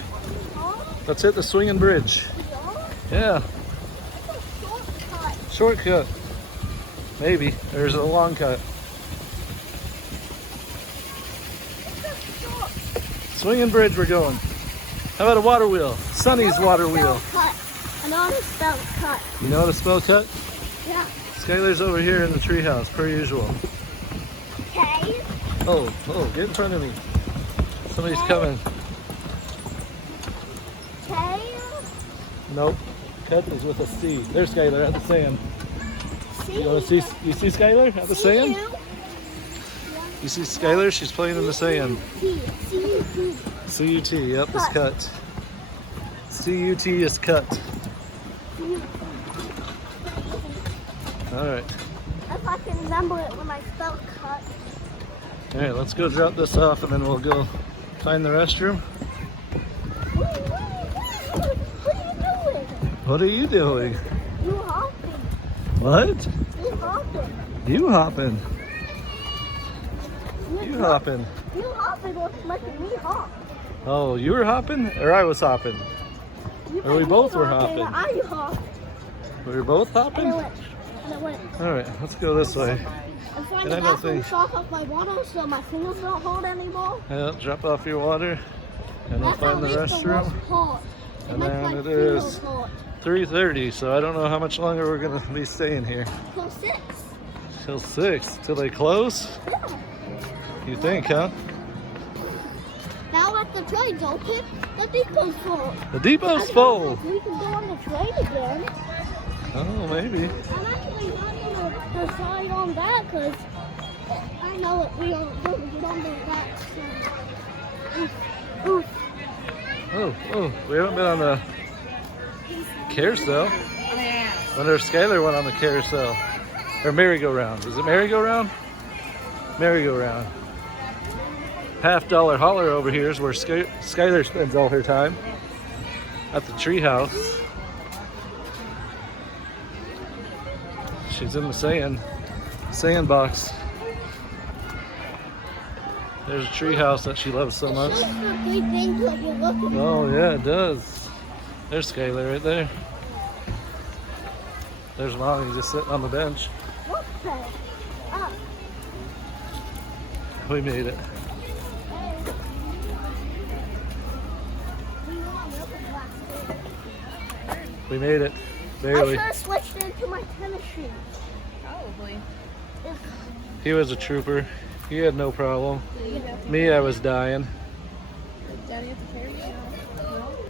That's it, the swinging bridge. Yeah. Shortcut. Maybe. There's a long cut. Swinging bridge we're going. How about a water wheel? Sunny's water wheel. I know how to spell cut. You know how to spell cut? Yeah. Skylar's over here in the treehouse, per usual. K. Oh, get in front of me. Somebody's coming. K. Nope. Cut is with a C. There's Skylar at the sand. C. You want to see? You see Skylar at the sand? You see Skylar? She's playing in the sand. CUT. Yep, it's cut. CUT is cut. All right. If I can remember it when I spell cut. All right, let's go drop this off and then we'll go find the restroom. What are you doing? What are you doing? You hopping. What? You hopping. You hopping. You hopping. You hopping was making me hop. Oh, you were hopping or I was hopping? You Or we made both me were hop and hopping. I hopped. We were both And I hopping? went. And I went. All right, let's go this way. I'm trying And to I don't back and think- shock off my water so my fingers don't hold anymore. Yeah, drop off your water and we'll That's find the at least restroom. most hot. It And makes then my it fingers is hot. 3:30, so I don't know how much longer we're gonna be staying here. Till 6. Till 6, till they close? Yeah. You think, huh? Now that the train's open, the depot's full. The depot's full. We can go on the train again. Oh, maybe. I'm actually not going to decide on that because I know it. We don't get on that soon. Oof. Oh, we haven't been on the carousel. Wonder if Skylar went on the carousel. Or merry-go-round. Is it merry-go-round? Merry-go-round. $50 holler over here is where Skylar spends all her time. At the treehouse. She's in the sandbox. There's a treehouse that she loves so much. Those are the three things that you're looking for. Oh yeah, it does. There's Skylar right there. There's Mommy just sitting on the bench. What the? Ah, We made it. we want RiverBlast. We made it. I Barely. should have switched into my tennis shoes. Probably. He was a trooper. He had no problem. Me, I was dying. Daddy have to carry you?